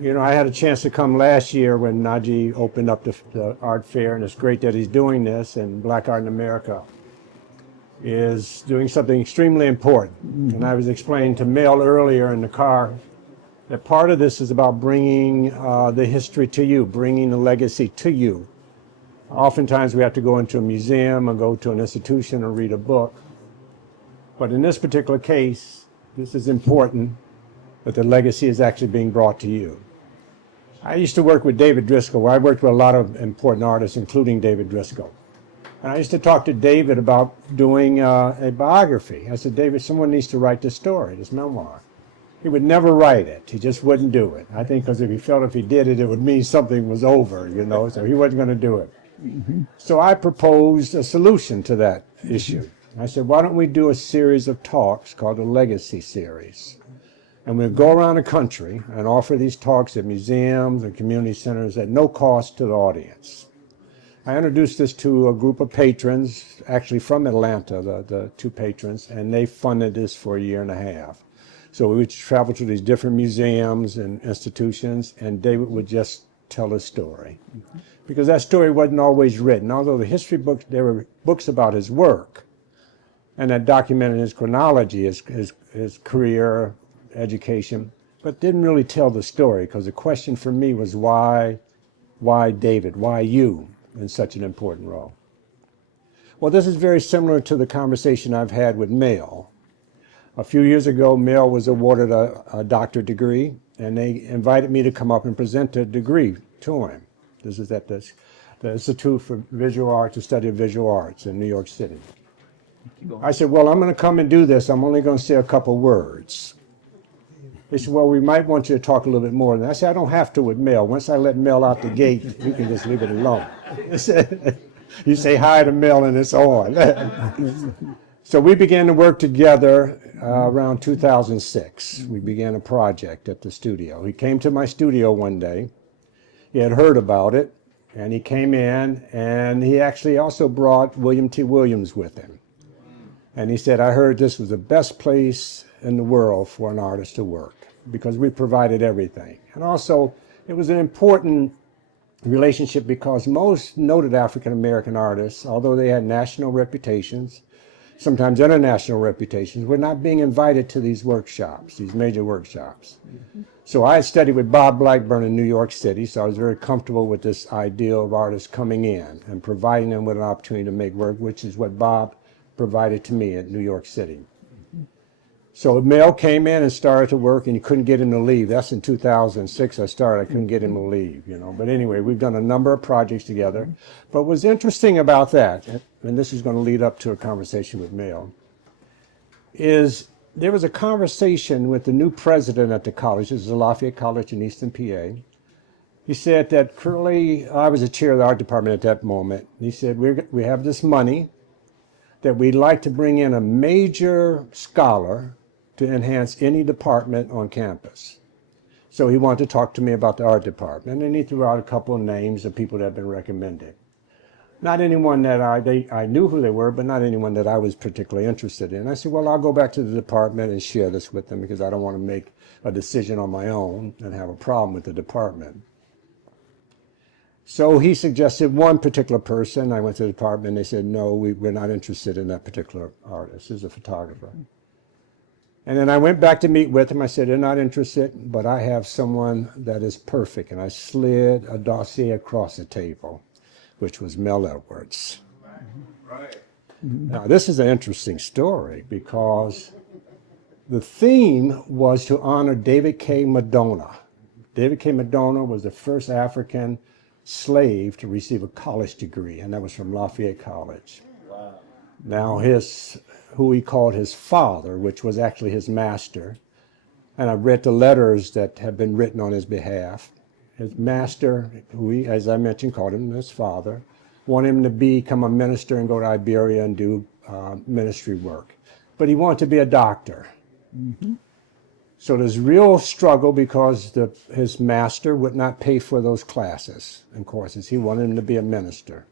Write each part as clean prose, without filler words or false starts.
You know, I had a chance to come last year when Najee opened up the art fair, and it's great that he's doing this, and Black Art in America is doing something extremely important. And I was explaining to Mel earlier in the car that part of this is about bringing the history to you, bringing the legacy to you. Oftentimes we have to go into a museum or go to an institution or read a book. But in this particular case, this is important that the legacy is actually being brought to you. I used to work with David Driscoll. I worked with a lot of important artists, including David Driscoll. And I used to talk to David about doing a biography. I said, David, someone needs to write this story, this memoir. He would never write it. He just wouldn't do it. I think because if he felt if he did it, it would mean something was over, you know, so he wasn't going to do it. So I proposed a solution to that issue. I said, why don't we do a series of talks called the Legacy Series? And we'll go around the country and offer these talks at museums and community centers at no cost to the audience. I introduced this to a group of patrons, actually from Atlanta, the two patrons, and they funded this for a year and a half. So we would travel to these different museums and institutions, and David would just tell a story. Because that story wasn't always written. Although the history books, there were books about his work, and that documented his chronology, his career, education, but didn't really tell the story, because the question for me was why David, why you in such an important role? Well, this is very similar to the conversation I've had with Mel. A few years ago, Mel was awarded a doctorate degree, and they invited me to come up and present a degree to him. This is at the Institute for Visual Arts, the study of visual arts in New York City. I said, well, I'm going to come and do this. I'm only going to say a couple words. They said, well, we might want you to talk a little bit more. And I said, I don't have to with Mel. Once I let Mel out the gate, you can just leave it alone. You say hi to Mel and it's on. So we began to work together around 2006. We began a project at the studio. He came to my studio one day. He had heard about it, and he came in, and he actually also brought William T. Williams with him. And he said, I heard this was the best place in the world for an artist to work, because we provided everything. And also, it was an important relationship because most noted African-American artists, although they had national reputations, sometimes international reputations, were not being invited to these workshops, these major workshops. So I had studied with Bob Blackburn in New York City, so I was very comfortable with this idea of artists coming in and providing them with an opportunity to make work, which is what Bob provided to me at New York City. So Mel came in and started to work, and you couldn't get him to leave. That's in 2006 I started. I couldn't get him to leave, you know. But anyway, we've done a number of projects together. But what's interesting about that, and this is going to lead up to a conversation with Mel, is there was a conversation with the new president at the college. This is Lafayette College in Easton, PA. He said that Curlee, I was the chair of the art department at that moment. He said, we have this money that we'd like to bring in a major scholar to enhance any department on campus. So he wanted to talk to me about the art department, and he threw out a couple of names of people that had been recommended. Not anyone that I knew who they were, but not anyone that I was particularly interested in. I said, well, I'll go back to the department and share this with them, because I don't want to make a decision on my own and have a problem with the department. So he suggested one particular person. I went to the department, and they said, no, we're not interested in that particular artist. He's a photographer. And then I went back to meet with him. I said, they're not interested, but I have someone that is perfect. And I slid a dossier across the table, which was Mel Edwards. Right. Now, this is an interesting story, because the theme was to honor David K. Madonna. David K. Madonna was the first African slave to receive a college degree, and that was from Lafayette College. Wow. Now, who he called his father, which was actually his master, and I read the letters that have been written on his behalf. His master, who he, as I mentioned, called him his father, wanted him to become a minister and go to Iberia and do ministry work. But he wanted to be a doctor. Mm-hmm. So there's real struggle because his master would not pay for those classes and courses. He wanted him to be a minister.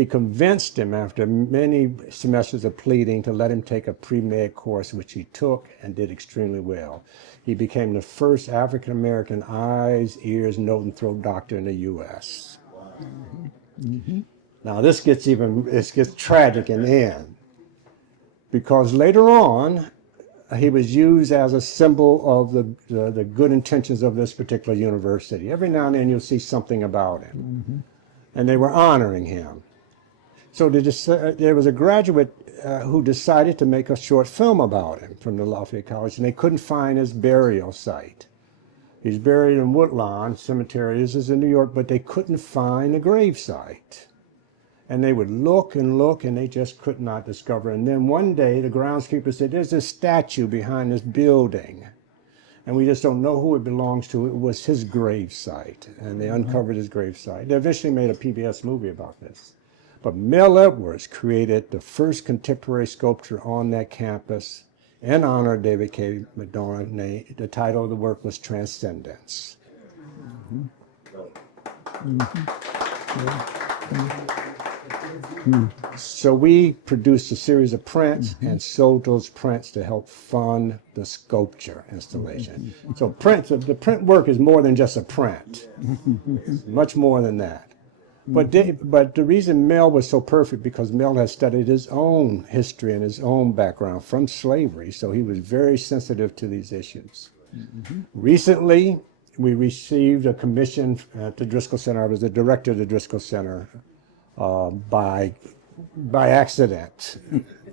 He convinced him after many semesters of pleading to let him take a pre-med course, which he took and did extremely well. He became the first African-American eyes, ears, nose, and throat doctor in the U.S. Now this gets tragic in the end, because later on, he was used as a symbol of the good intentions of this particular university. Every now and then you'll see something about him. And they were honoring him. So there was a graduate who decided to make a short film about him from the Lafayette College, and they couldn't find his burial site. He's buried in Woodlawn Cemetery. This is in New York, but they couldn't find a grave site. And they would look and look, and they just could not discover. And then one day, the groundskeeper said, there's a statue behind this building, and we just don't know who it belongs to. It was his grave site, and they uncovered his grave site. They eventually made a PBS movie about this. But Mel Edwards created the first contemporary sculpture on that campus in honor of David K. McDonough. The title of the work was Transcendence. So we produced a series of prints and sold those prints to help fund the sculpture installation. So the print work is more than just a print. It's much more than that. But the reason Mel was so perfect, because Mel has studied his own history and his own background from slavery, so he was very sensitive to these issues. Recently, we received a commission at the Driscoll Center. I was the director of the Driscoll Center by accident,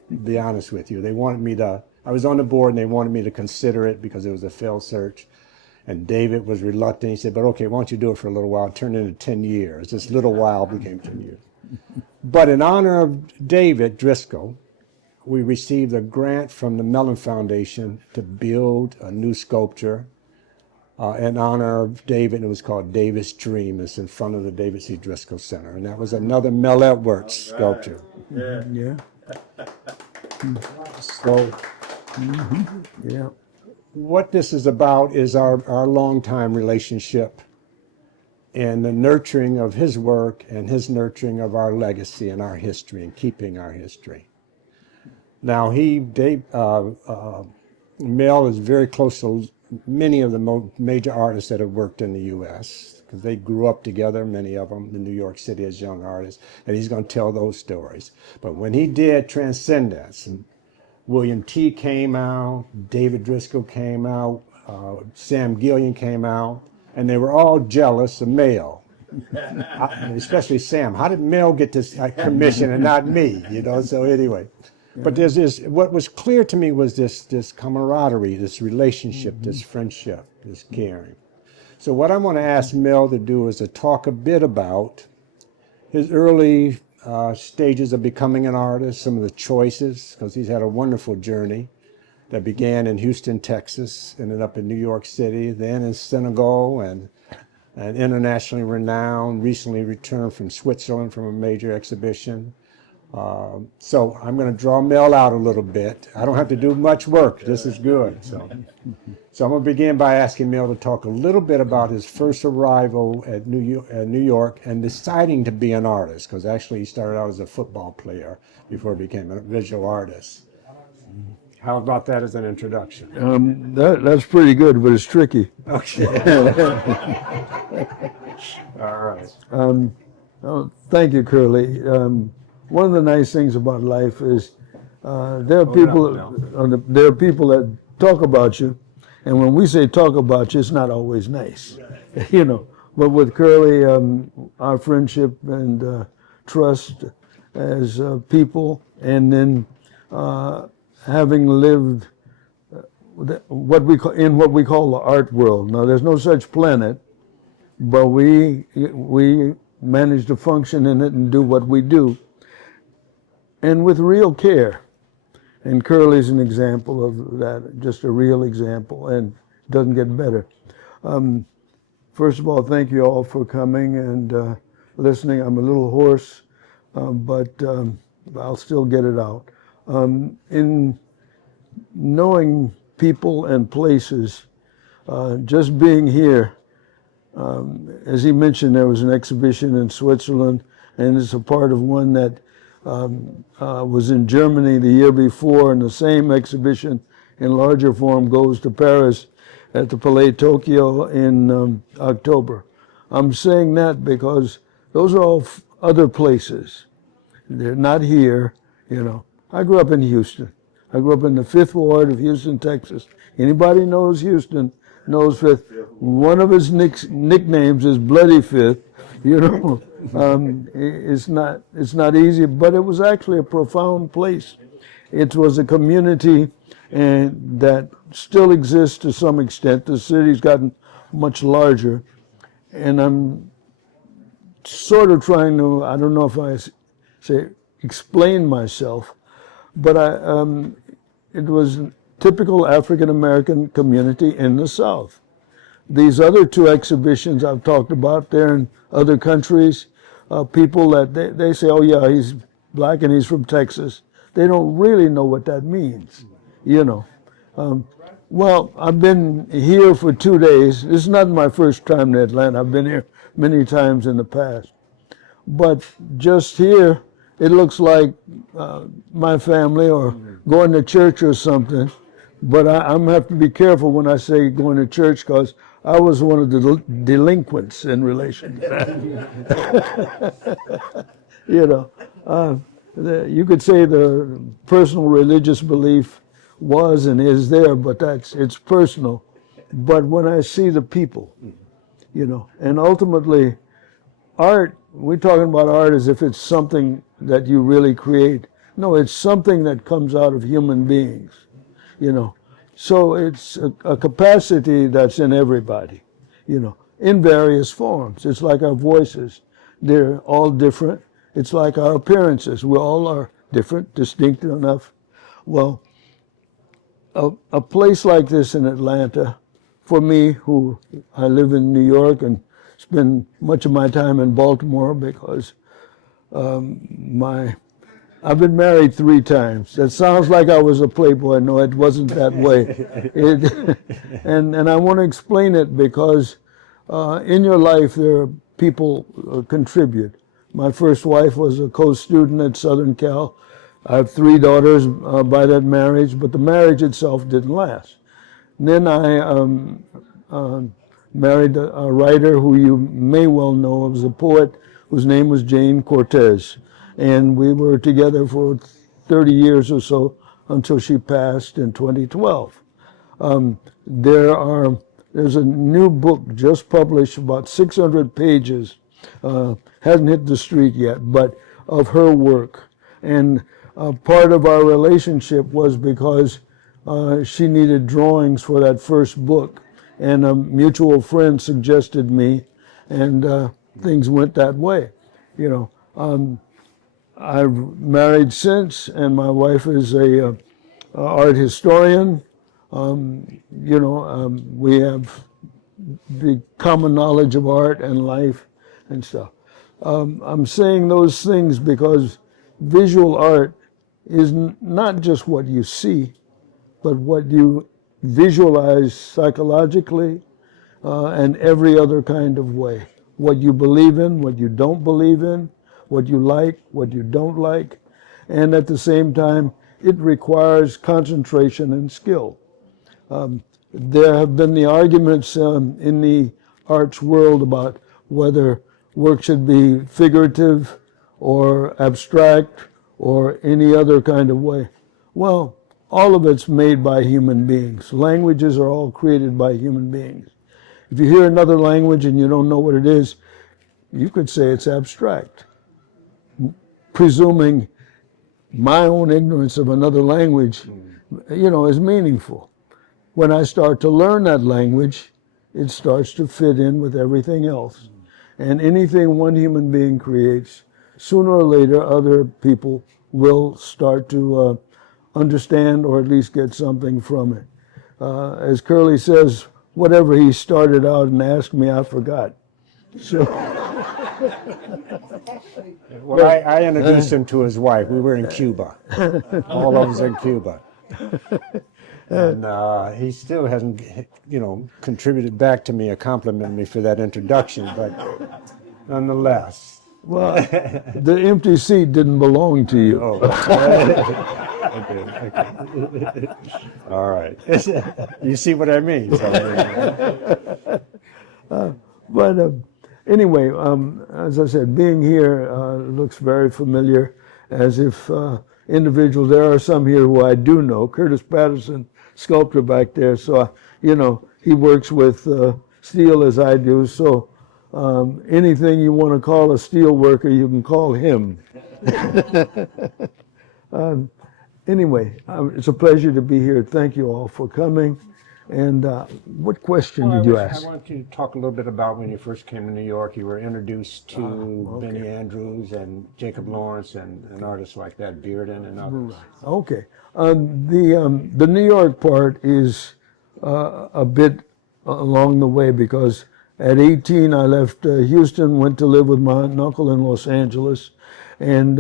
to be honest with you. They wanted me to, I was on the board and they wanted me to consider it because it was a failed search. And David was reluctant. He said, but okay, why don't you do it for a little while? It turned into 10 years. This little while became 10 years. But in honor of David Driscoll, we received a grant from the Mellon Foundation to build a new sculpture in honor of David. It was called David's Dream. It's in front of the David C. Driscoll Center. And that was another Mel Edwards sculpture. Yeah. So, Yeah. what this is about is our longtime relationship and the nurturing of his work and his nurturing of our legacy and our history and keeping our history. Now, Mel is very close to many of the major artists that have worked in the U.S. because they grew up together, many of them in New York City as young artists, and he's going to tell those stories. But when he did Transcendence, William T. came out, David Driscoll came out, Sam Gillian came out, and they were all jealous of Mel, especially Sam. How did Mel get this commission and not me? So anyway. But there's this, what was clear to me was this camaraderie, this relationship, this friendship, this caring. So what I want to ask Mel to do is to talk a bit about his early stages of becoming an artist, some of the choices, because he's had a wonderful journey that began in Houston, Texas, ended up in New York City, then in Senegal, and internationally renowned, recently returned from Switzerland from a major exhibition. So I'm going to draw Mel out a little bit. I don't have to do much work. This is good. So I'm going to begin by asking Mel to talk a little bit about his first arrival at New York and deciding to be an artist, because actually he started out as a football player before he became a visual artist. How about that as an introduction? That's pretty good, but it's tricky. Okay. All right. Thank you, Curlee. One of the nice things about life is there are people that talk about you, and when we say talk about you, it's not always nice, But with Curlee, our friendship and trust as people, and then having lived what we call the art world. Now, there's no such planet, but we manage to function in it and do what we do, and with real care. And Curlee's an example of that, just a real example, and doesn't get better. First of all, thank you all for coming and listening. I'm a little hoarse, but I'll still get it out. In knowing people and places, just being here, as he mentioned, there was an exhibition in Switzerland, and it's a part of one that was in Germany the year before, and the same exhibition in larger form goes to Paris at the Palais Tokyo in October. I'm saying that because those are all other places. They're not here, you know. I grew up in Houston. I grew up in the 5th Ward of Houston, Texas. Anybody knows Houston knows Fifth. One of his nicknames is Bloody Fifth. You know, it's not easy, but it was actually a profound place. It was a community and that still exists to some extent. The city's gotten much larger, and I'm sort of trying to, I don't know if I say explain myself, but it was a typical African American community in the South. These other two exhibitions I've talked about, they're in other countries. People that they say, oh yeah, he's black and he's from Texas. They don't really know what that means, you know. Well, I've been here for 2 days. This is not my first time in Atlanta. I've been here many times in the past. But just here, it looks like my family or going to church or something. But I'm have to be careful when I say going to church, because I was one of the delinquents in relation to that. You know, you could say the personal religious belief was and is there, but it's personal. But when I see the people, you know, and ultimately art, we're talking about art as if it's something that you really create. No, it's something that comes out of human beings, you know. So it's a capacity that's in everybody, you know, in various forms. It's like our voices. They're all different. It's like our appearances. We all are different, distinct enough. Well, a place like this in Atlanta, for me, who I live in New York and spend much of my time in Baltimore because I've been married 3 times. That sounds like I was a playboy. No, it wasn't that way. And I want to explain it because in your life there are people contribute. My first wife was a co-student at Southern Cal. I have 3 daughters by that marriage, but the marriage itself didn't last. And then I married a writer who you may well know. It was a poet whose name was Jane Cortez. And we were together for 30 years or so until she passed in 2012. There's a new book just published, about 600 pages, hasn't hit the street yet, but of her work. And part of our relationship was because she needed drawings for that first book, and a mutual friend suggested me, and things went that way, you know. I've married since, and my wife is a art historian. You know, we have the common knowledge of art and life and stuff. I'm saying those things because visual art is not just what you see, but what you visualize psychologically and every other kind of way. What you believe in, what you don't believe in, what you like, what you don't like, and at the same time, it requires concentration and skill. There have been the arguments in the arts world about whether work should be figurative or abstract or any other kind of way. Well, all of it's made by human beings. Languages are all created by human beings. If you hear another language and you don't know what it is, you could say it's abstract. Presuming my own ignorance of another language, you know, is meaningful. When I start to learn that language, it starts to fit in with everything else. And anything one human being creates, sooner or later, other people will start to understand or at least get something from it. As Curlee says, whatever he started out and asked me, I forgot. So. Well, I introduced him to his wife. We were in Cuba. All of us in Cuba. And he still hasn't, you know, contributed back to me or complimented me for that introduction, but nonetheless. Well, the empty seat didn't belong to you. Oh. Okay. All right. You see what I mean? But anyway, as I said, being here looks very familiar, as if individuals, there are some here who I do know. Curtis Patterson, sculptor back there, so, he works with steel as I do, so anything you want to call a steel worker, you can call him. Anyway, it's a pleasure to be here. Thank you all for coming. And what question did you ask? I want you to talk a little bit about when you first came to New York. You were introduced to Benny Andrews and Jacob Lawrence and artists like that, Bearden and others. Okay. The New York part is a bit along the way, because at 18 I left Houston, went to live with my uncle in Los Angeles, and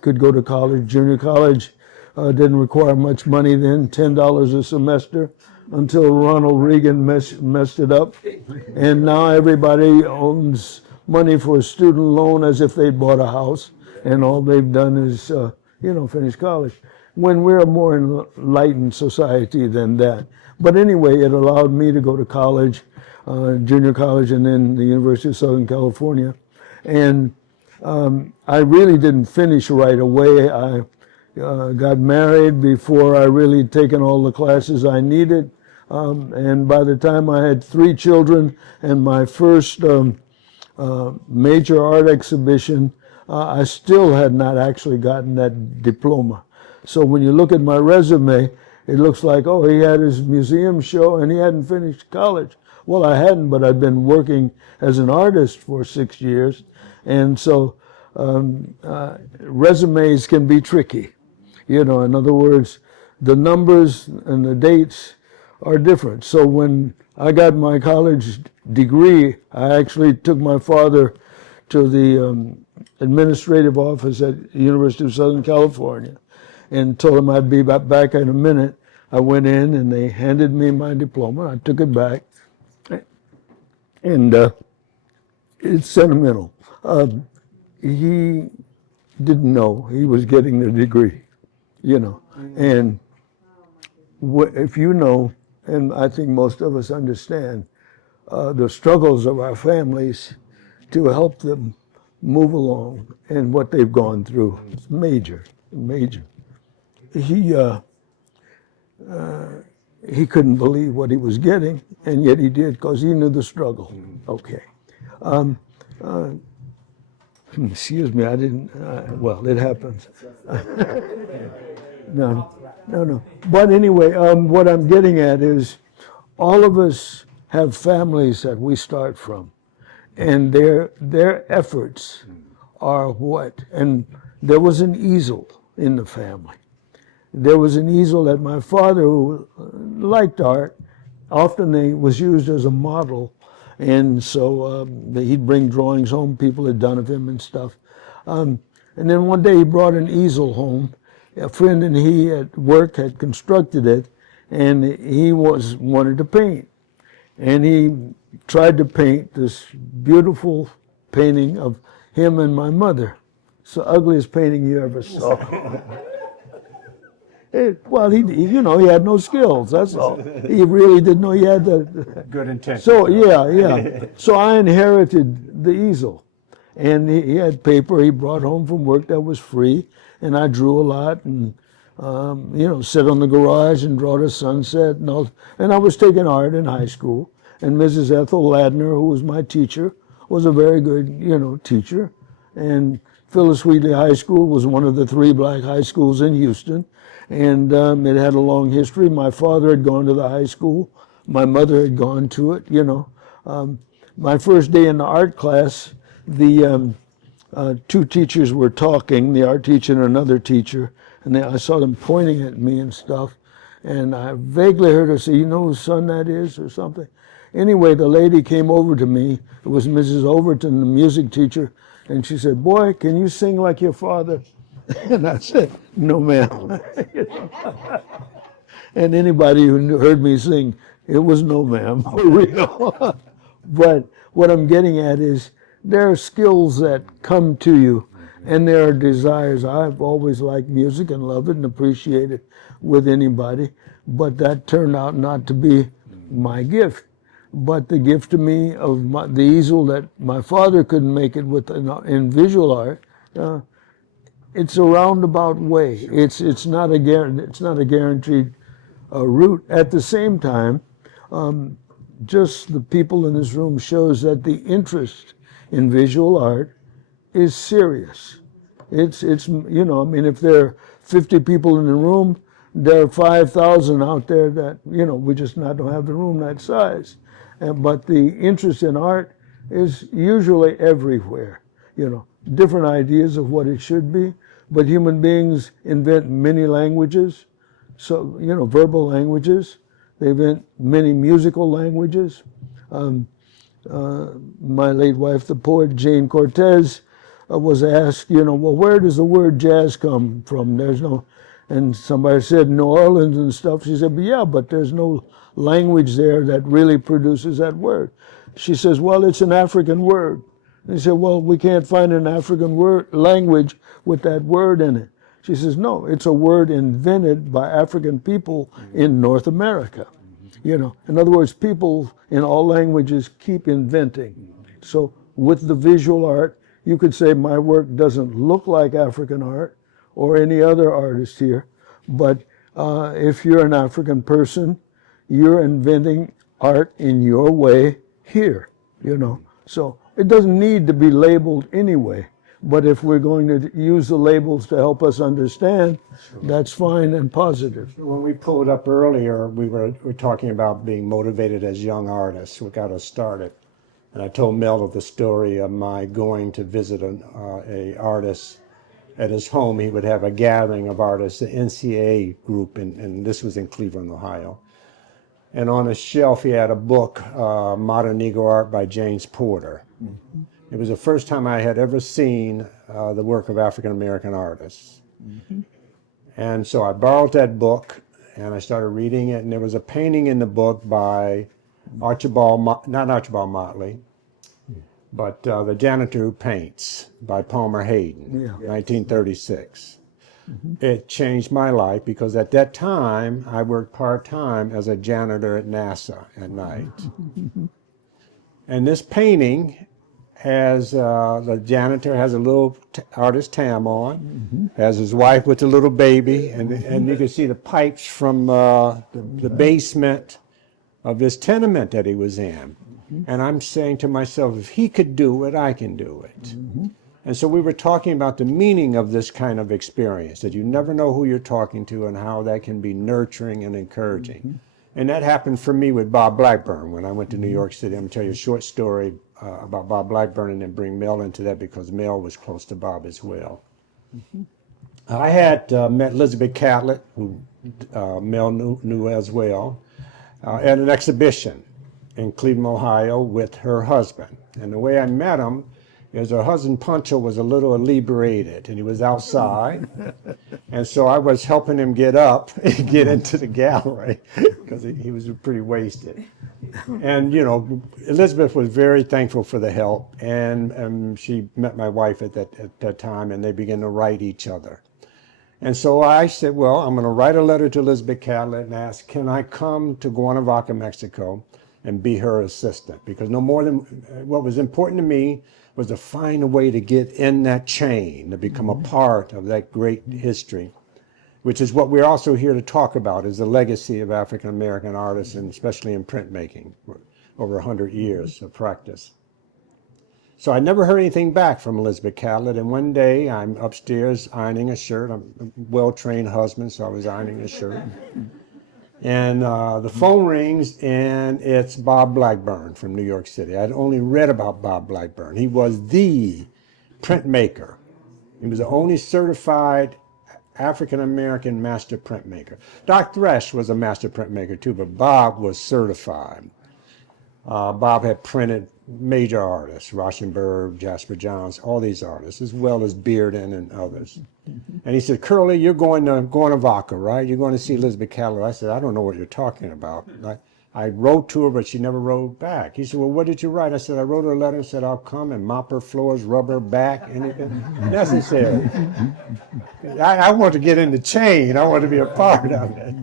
could go to college. Junior college didn't require much money then, $10 a semester, until Ronald Reagan messed it up. And now everybody owns money for a student loan as if they'd bought a house, and all they've done is, finish college. When we're a more enlightened society than that. But anyway, it allowed me to go to college, junior college, and then the University of Southern California. And I really didn't finish right away. I got married before I really taken all the classes I needed. And by the time I had 3 children and my first major art exhibition, I still had not actually gotten that diploma. So when you look at my resume, it looks like, oh, he had his museum show and he hadn't finished college. Well, I hadn't, but I'd been working as an artist for 6 years. And so resumes can be tricky. In other words, the numbers and the dates are different. So when I got my college degree, I actually took my father to the administrative office at the University of Southern California and told him I'd be back in a minute. I went in and they handed me my diploma. I took it back, and it's sentimental. He didn't know he was getting the degree, and if you know, and I think most of us understand, the struggles of our families to help them move along and what they've gone through. It's major. He couldn't believe what he was getting, and yet he did, because he knew the struggle. Okay. Excuse me, I didn't, well, it happens. No. But anyway, what I'm getting at is all of us have families that we start from, and their efforts are what? And there was an easel in the family. There was an easel that my father, who liked art, often was used as a model, and so he'd bring drawings home people had done of him and stuff. And then one day he brought an easel home. A friend and he at work had constructed it, and he wanted to paint. And he tried to paint this beautiful painting of him and my mother. It's the ugliest painting you ever saw. Well, he had no skills, that's all. He really didn't know he had the... Good intention. So, yeah. So I inherited the easel. And he had paper he brought home from work that was free, and I drew a lot and, sit on the garage and draw the sunset and all. And I was taking art in high school, and Mrs. Ethel Ladner, who was my teacher, was a very good, teacher. And Phyllis Wheatley High School was one of the 3 black high schools in Houston. And it had a long history. My father had gone to the high school. My mother had gone to it, My first day in the art class, the 2 teachers were talking, the art teacher and another teacher, and I saw them pointing at me and stuff. And I vaguely heard her say, "You know whose son that is," or something. Anyway, the lady came over to me. It was Mrs. Overton, the music teacher, and she said, "Boy, can you sing like your father?" And I said, "No, ma'am." And anybody who heard me sing, it was no, ma'am, for real. But what I'm getting at is there are skills that come to you, and there are desires. I've always liked music and love it and appreciate it with anybody, but that turned out not to be my gift. But the gift to me of the easel that my father couldn't make it with in visual art, it's a roundabout way. It's not a guaranteed route. At the same time, just the people in this room shows that the interest in visual art is serious. It's you know, I mean, if there are 50 people in the room, there are 5,000 out there that, you know, we just don't have the room that size. But the interest in art is usually everywhere, you know, different ideas of what it should be. But human beings invent many languages, so, you know, verbal languages. They invent many musical languages. My late wife, the poet Jane Cortez, was asked, you know, well, where does the word jazz come from? There's no, and somebody said New Orleans and stuff. She said, but yeah, but there's no language there that really produces that word. She says, well, it's an African word. And he said, well, we can't find an African word language with that word in it. She says, no, it's a word invented by African people in North America. You know, in other words, people in all languages keep inventing. So with the visual art, you could say my work doesn't look like African art or any other artist here, but if you're an African person, you're inventing art in your way here, you know. So it doesn't need to be labeled anyway, but if we're going to use the labels to help us understand, that's fine and positive. When we pulled up earlier, we were talking about being motivated as young artists. What got us started. And I told Mel of the story of my going to visit a artist at his home. He would have a gathering of artists, the NCAA group, and this was in Cleveland, Ohio. And on a shelf, he had a book, Modern Negro Art by James Porter. Mm-hmm. It was the first time I had ever seen the work of African-American artists. Mm-hmm. And so I borrowed that book, and I started reading it, and there was a painting in the book by not Archibald Motley, but The Janitor Who Paints by Palmer Hayden, 1936. Mm-hmm. It changed my life because at that time, I worked part-time as a janitor at NASA at night. Mm-hmm. And this painting has, the janitor has a little artist tam on, mm-hmm. has his wife with a little baby, and you can see the pipes from the basement of this tenement that he was in. Mm-hmm. And I'm saying to myself, if he could do it, I can do it. Mm-hmm. And so we were talking about the meaning of this kind of experience, that you never know who you're talking to and how that can be nurturing and encouraging. Mm-hmm. And that happened for me with Bob Blackburn when I went to New York City. I'm going to tell you a short story about Bob Blackburn and then bring Mel into that because Mel was close to Bob as well. Mm-hmm. I had met Elizabeth Catlett, who Mel knew as well, at an exhibition in Cleveland, Ohio with her husband. And the way I met him is her husband, Pancho, was a little inebriated, and he was outside. And so I was helping him get up and get into the gallery because he was pretty wasted. And, you know, Elizabeth was very thankful for the help, and she met my wife at that time, and they began to write each other. And so I said, well, I'm going to write a letter to Elizabeth Catlett and ask, can I come to Cuernavaca, Mexico, and be her assistant? Because no more than what was important to me was to find a way to get in that chain, to become a part of that great history, which is what we're also here to talk about, is the legacy of African-American artists, and especially in printmaking, over 100 years of practice. So I never heard anything back from Elizabeth Catlett, and one day I'm upstairs ironing a shirt. I'm a well-trained husband, so I was ironing a shirt. And the phone rings, and it's Bob Blackburn from New York City. I'd only read about Bob Blackburn. He was the printmaker. He was the only certified African-American master printmaker. Doc Thresh was a master printmaker too, but Bob was certified. Bob had printed major artists, Rauschenberg, Jasper Johns, all these artists, as well as Bearden and others. And he said, Curlee, you're going to Cuernavaca, right? You're going to see Elizabeth Catlett. I said, I don't know what you're talking about. I wrote to her, but she never wrote back. He said, well, what did you write? I said, I wrote her a letter and said, I'll come and mop her floors, rub her back, anything necessary. I want to get in the chain. I want to be a part of it.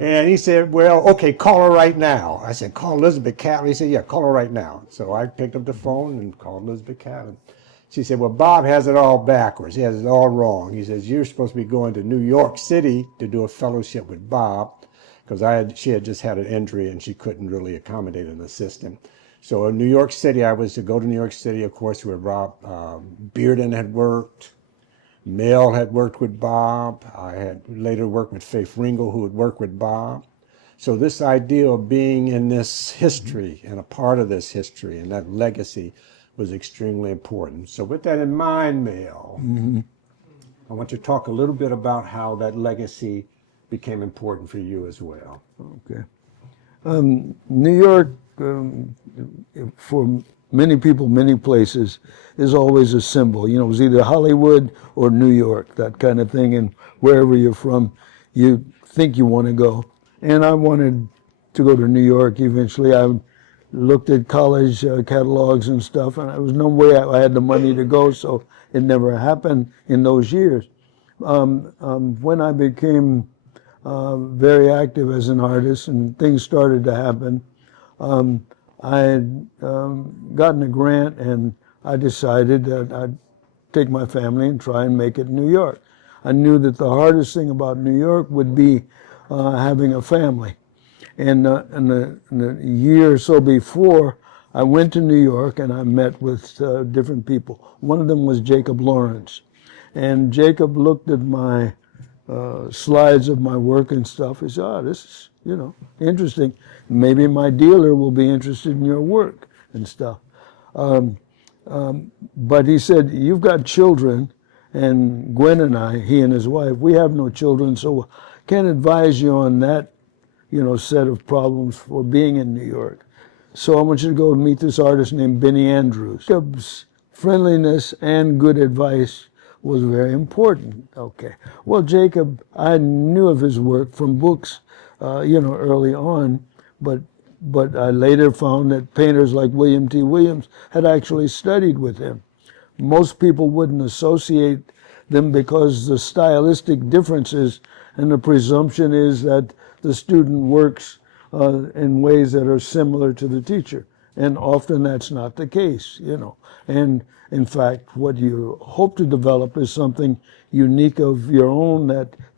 And he said, well, okay, call her right now. I said, call Elizabeth Catlin. He said, yeah, call her right now. So I picked up the phone and called Elizabeth Catlin. She said, well, Bob has it all backwards. He has it all wrong. He says, you're supposed to be going to New York City to do a fellowship with Bob, because she had just had an injury and she couldn't really accommodate an assistant. So in New York City, I was to go to New York City, of course, where Rob Bearden had worked. Mel had worked with Bob. I had later worked with Faith Ringel, who had worked with Bob. So this idea of being in this history and a part of this history and that legacy was extremely important. So with that in mind, Mel, I want you to talk a little bit about how that legacy became important for you as well. Okay. New York, for many people, many places, is always a symbol. You know, it was either Hollywood or New York, that kind of thing. And wherever you're from, you think you want to go. And I wanted to go to New York eventually. I looked at college catalogs and stuff, and there was no way I had the money to go, so it never happened in those years. When I became very active as an artist and things started to happen, I had gotten a grant, and I decided that I'd take my family and try and make it in New York. I knew that the hardest thing about New York would be having a family. And in the year or so before, I went to New York and I met with different people. One of them was Jacob Lawrence. And Jacob looked at my slides of my work and stuff. He said, oh, this is, you know, interesting. Maybe my dealer will be interested in your work and stuff. But he said, you've got children, and Gwen and I, he and his wife, we have no children, so can't advise you on that, you know, set of problems for being in New York. So I want you to go and meet this artist named Benny Andrews. Jacob's friendliness and good advice was very important. Okay. Well, Jacob, I knew of his work from books, you know, early on, but I later found that painters like William T. Williams had actually studied with him. Most people wouldn't associate them because the stylistic differences, and the presumption is that the student works in ways that are similar to the teacher. And often that's not the case, you know. And in fact, what you hope to develop is something unique of your own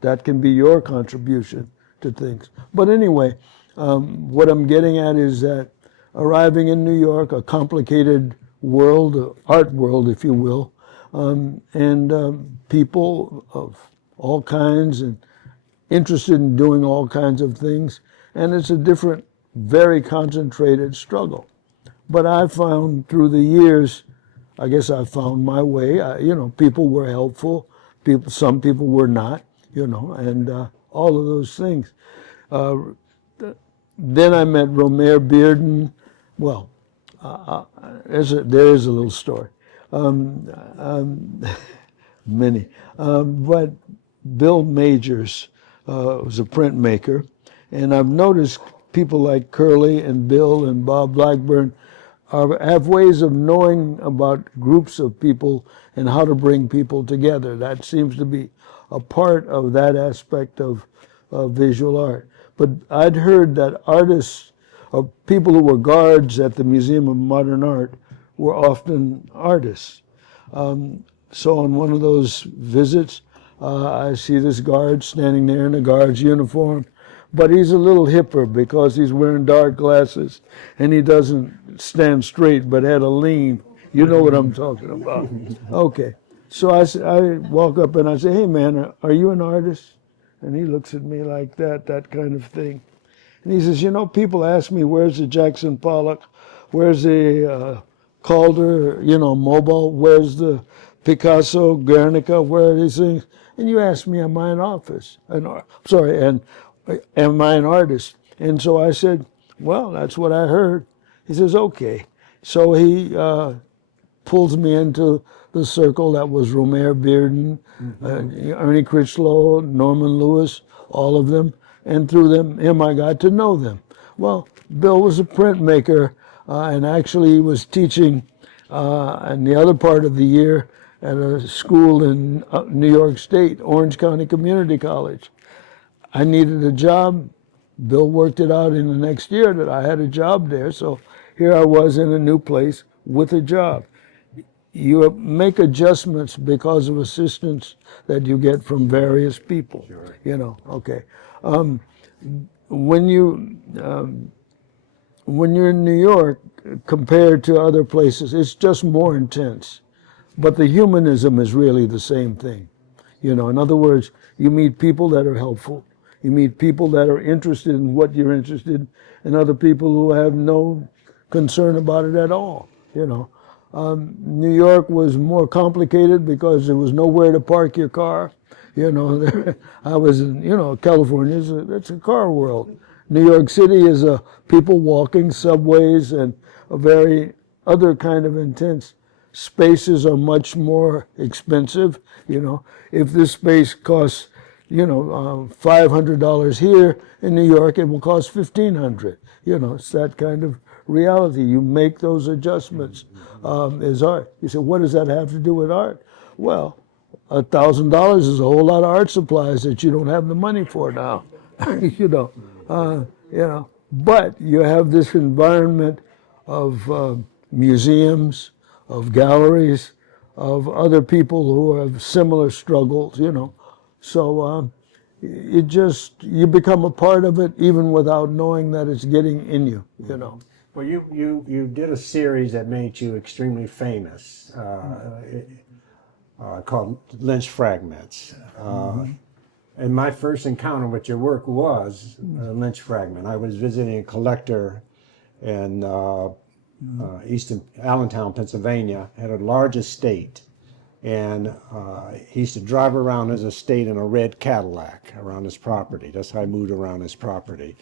that can be your contribution to things. But anyway, what I'm getting at is that arriving in New York, a complicated world, art world, if you will, and people of all kinds and interested in doing all kinds of things, and it's a different, very concentrated struggle. But I found through the years, I guess I found my way. You know, people were helpful, some people were not, you know, and all of those things. Then I met Romare Bearden. Well, there is a little story, many. But Bill Majors was a printmaker, and I've noticed people like Curlee and Bill and Bob Blackburn have ways of knowing about groups of people and how to bring people together. That seems to be a part of that aspect of visual art. But I'd heard that artists, or people who were guards at the Museum of Modern Art, were often artists. So on one of those visits, I see this guard standing there in a guard's uniform, but he's a little hipper because he's wearing dark glasses and he doesn't stand straight but had a lean. You know what I'm talking about. Okay. So I walk up and I say, hey man, are you an artist? And he looks at me like that kind of thing. And he says, you know, people ask me, where's the Jackson Pollock? Where's the Calder, you know, Mobile? Where's the Picasso, Guernica? Where are these things? And you ask me, am I an artist? Am I an artist? And so I said, well, that's what I heard. He says, okay. So he pulls me into the circle that was Romare Bearden, Ernie Critchlow, Norman Lewis, all of them. And through him I got to know them. Well, Bill was a printmaker, and actually he was teaching in the other part of the year at a school in New York State, Orange County Community College. I needed a job. Bill worked it out in the next year that I had a job there. So here I was in a new place with a job. You make adjustments because of assistance that you get from various people. Sure. You know, okay. When you're in New York, compared to other places, it's just more intense. But the humanism is really the same thing. You know, in other words, you meet people that are helpful. You meet people that are interested in what you're interested in, and other people who have no concern about it at all. You know, New York was more complicated because there was nowhere to park your car. You know, I was in, you know, California it's a car world. New York City is people walking, subways, and a very other kind of intense. Spaces are much more expensive. You know, if this space costs, you know, $500 here in New York, it will cost $1,500. You know, it's that kind of reality. You make those adjustments as art. You say, what does that have to do with art? Well, $1,000 is a whole lot of art supplies that you don't have the money for now. You know, but you have this environment of museums, of galleries, of other people who have similar struggles, you know. So you become a part of it even without knowing that it's getting in you, you know. Well, you did a series that made you extremely famous called Lynch Fragments. And my first encounter with your work was a Lynch fragment. I was visiting a collector in eastern Allentown, Pennsylvania, had a large estate. And he used to drive around his estate in a red Cadillac around his property. That's how I moved around his property.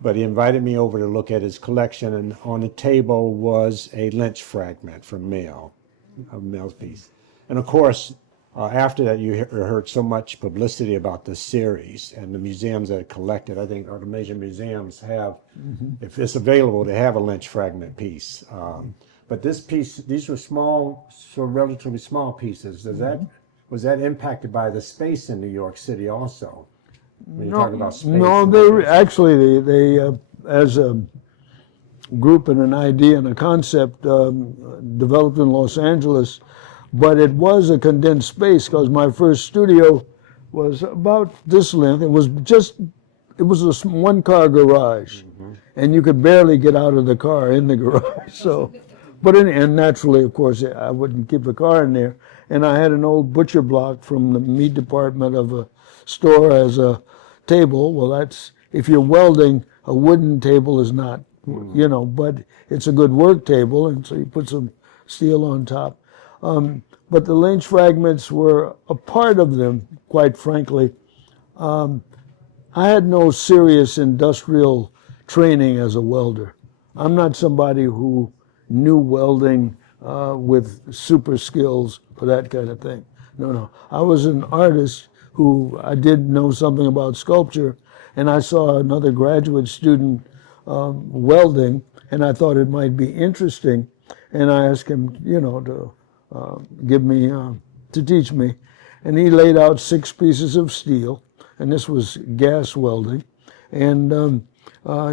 But he invited me over to look at his collection, and on the table was a Lynch fragment from Mel's piece. And of course, after that, you heard so much publicity about this series, and the museums that collected, I think, or the major museums have, if it's available, they have a Lynch fragment piece. But this piece, these were small, so relatively small pieces. Was that impacted by the space in New York City also? When you talk about space. No, they as a group and an idea and a concept developed in Los Angeles, but it was a condensed space because my first studio was about this length. It was a one-car garage, and you could barely get out of the car in the garage. So. And naturally, of course, I wouldn't keep the car in there. And I had an old butcher block from the meat department of a store as a table. Well, that's, if you're welding, a wooden table is not, you know, but it's a good work table, and so you put some steel on top. But the Lynch fragments were a part of them, quite frankly. I had no serious industrial training as a welder. I'm not somebody who knew welding with super skills or that kind of thing. No. I was an artist who I did know something about sculpture, and I saw another graduate student welding, and I thought it might be interesting, and I asked him, you know, to teach me, and he laid out 6 pieces of steel, and this was gas welding, and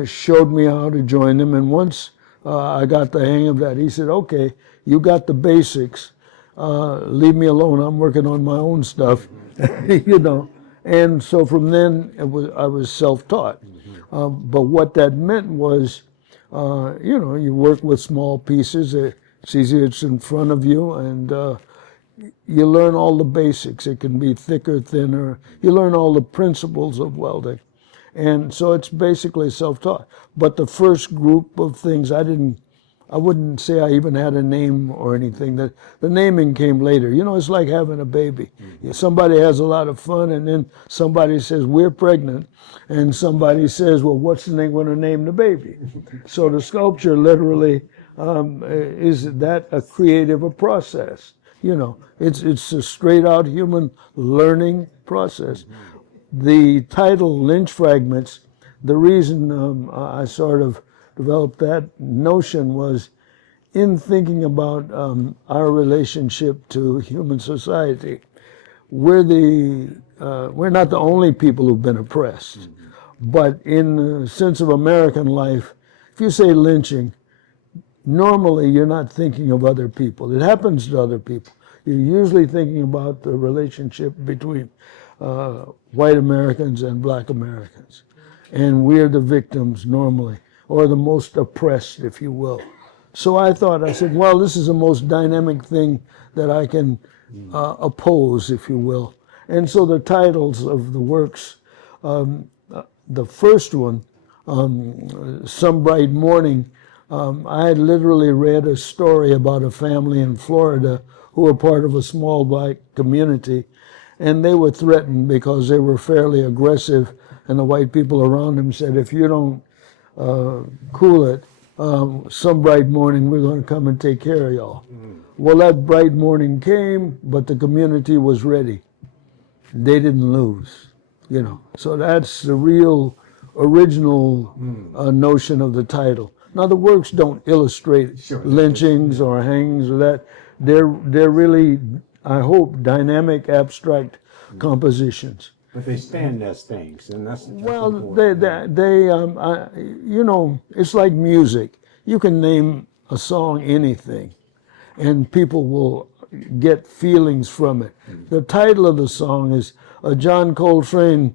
showed me how to join them, and once I got the hang of that. He said, okay, you got the basics. Leave me alone. I'm working on my own stuff, you know. And so from then, I was self-taught. But what that meant was, you know, you work with small pieces. It's easier, it's in front of you, and you learn all the basics. It can be thicker, thinner. You learn all the principles of welding. And so it's basically self-taught. But the first group of things, I wouldn't say I even had a name or anything. The naming came later. You know, it's like having a baby. Somebody has a lot of fun, and then somebody says, we're pregnant. And somebody says, well, what's the name going to name the baby? So the sculpture literally is that a creative process. You know, it's a straight out human learning process. The title Lynch Fragments, the reason I sort of developed that notion was in thinking about our relationship to human society. We're not the only people who've been oppressed, but in the sense of American life, if you say lynching, normally you're not thinking of other people. It happens to other people. You're usually thinking about the relationship between white Americans and black Americans. And we're the victims normally, or the most oppressed, if you will. So I said, well, this is the most dynamic thing that I can oppose, if you will. And so the titles of the works, the first one, Some Bright Morning, I had literally read a story about a family in Florida who were part of a small black community, and they were threatened because they were fairly aggressive, and the white people around them said, if you don't cool it, some bright morning we're going to come and take care of y'all. Well, that bright morning came, but the community was ready. They didn't lose, you know. So that's the real original notion of the title. Now, the works don't illustrate lynchings or hangings or that. They're really, I hope, dynamic, abstract compositions. But they stand as things, and that's Well, important. you know, it's like music. You can name a song anything, and people will get feelings from it. The title of the song is a John Coltrane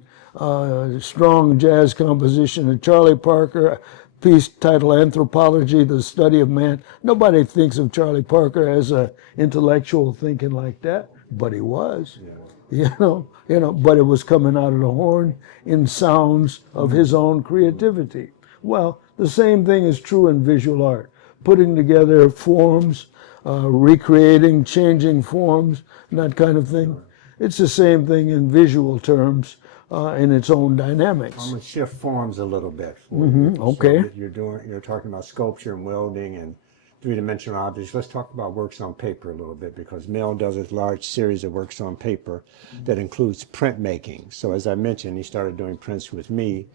strong jazz composition, a Charlie Parker piece titled Anthropology, the Study of Man. Nobody thinks of Charlie Parker as an intellectual thinking like that, but he was. Yeah. You know, but it was coming out of the horn in sounds of his own creativity. Well, the same thing is true in visual art. Putting together forms, recreating, changing forms, and that kind of thing. It's the same thing in visual terms, in its own dynamics. I'm going to shift forms a little bit. For you. Okay. So you're talking about sculpture and welding and three-dimensional objects. Let's talk about works on paper a little bit, because Mel does a large series of works on paper that includes printmaking. So as I mentioned, he started doing prints with me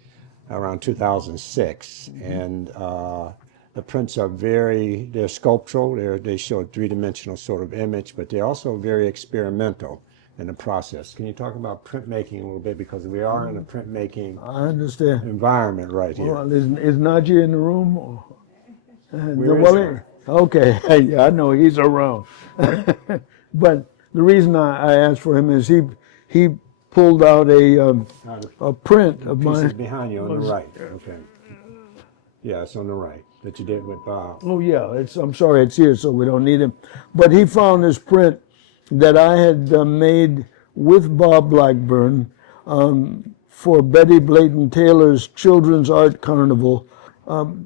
around 2006, and the prints are they're sculptural. They show a three-dimensional sort of image, but they're also very experimental in the process. Can you talk about printmaking a little bit, because we are in a printmaking I understand. environment right here. Well, is Najee in the room? Where is he? Okay, yeah, I know he's around. But the reason I asked for him is he pulled out a print of Piece is mine. behind you on the right. Okay. Yeah, it's on the right that you did with Bob. Oh yeah, I'm sorry it's here, so we don't need him. But he found this print that I had made with Bob Blackburn for Betty Blayton Taylor's Children's Art Carnival.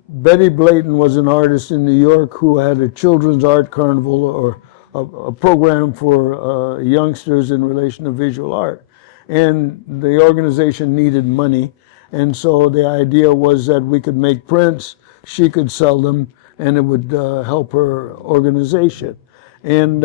Betty Blayton was an artist in New York who had a children's art carnival, or a program for youngsters in relation to visual art. And the organization needed money, and so the idea was that we could make prints, she could sell them, and it would help her organization. And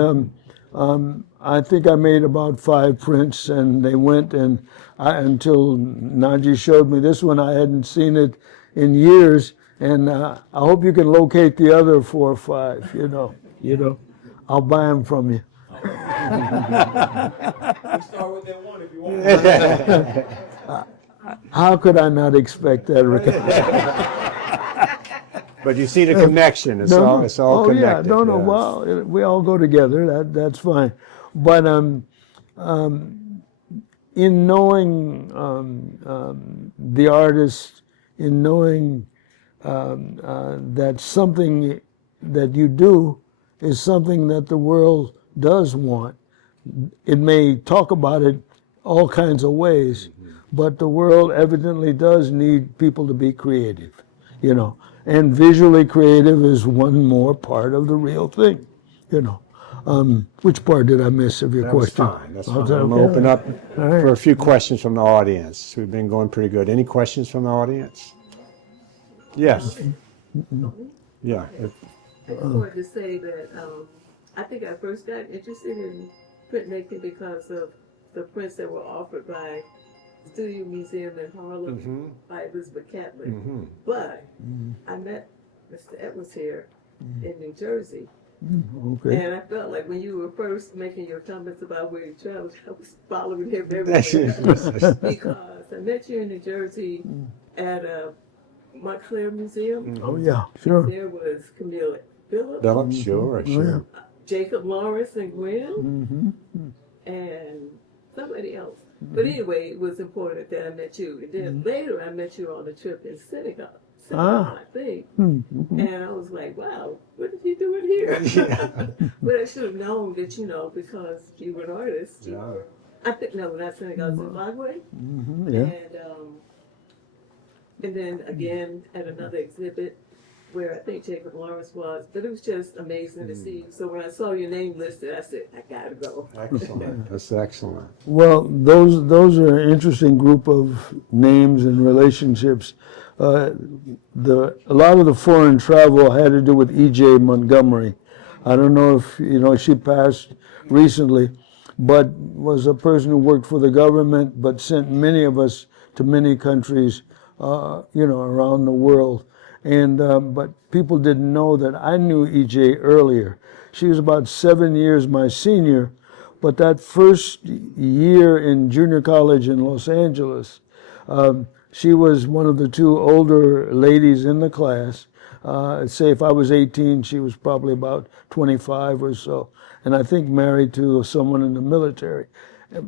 I think I made about 5 prints, and they went, and until Najee showed me this one, I hadn't seen it in years, and I hope you can locate the other 4 or 5. You know, I'll buy them from you. We start with that one if you want. How could I not expect that, Rick? But you see the connection. It's all connected. Yeah, yes. well, we all go together. That's fine. But in knowing the artist, in knowing that something that you do is something that the world does want. It may talk about it all kinds of ways, but the world evidently does need people to be creative, you know. And visually creative is one more part of the real thing, you know. Which part did I miss of your question? That's fine. I'm going to open up for a few questions from the audience. We've been going pretty good. Any questions from the audience? Yes. Yeah. I just wanted to say that I think I first got interested in printmaking because of the prints that were offered by Studio Museum in Harlem by Elizabeth Catlett. But I met Mr. Edwards here in New Jersey. Okay. And I felt like when you were first making your comments about where you traveled, I was following him everywhere. Because I met you in New Jersey at a Montclair Museum. Oh yeah, sure. There was Camille Phillips, Phillips, sure, sure. Jacob Lawrence and Gwen, and somebody else. But anyway, it was important that I met you. And then later I met you on a trip in Senegal, I think. And I was like, wow, what did you do in here? But I should have known that, you know, because you were an artist. You were, I think, no, not Senegal, Zimbabwe. Yeah. And then again at another exhibit where I think Jacob Lawrence was, but it was just amazing to see you. So when I saw your name listed, I said, I gotta go. Excellent. That's excellent. Well, those are an interesting group of names and relationships. A lot of the foreign travel had to do with E.J. Montgomery. I don't know if you know, she passed recently, but was a person who worked for the government, but sent many of us to many countries, you know, around the world. And but people didn't know that I knew E.J. earlier. She was about 7 years my senior, but that first year in junior college in Los Angeles, she was one of the two older ladies in the class. Say if I was 18, she was probably about 25 or so, and I think married to someone in the military.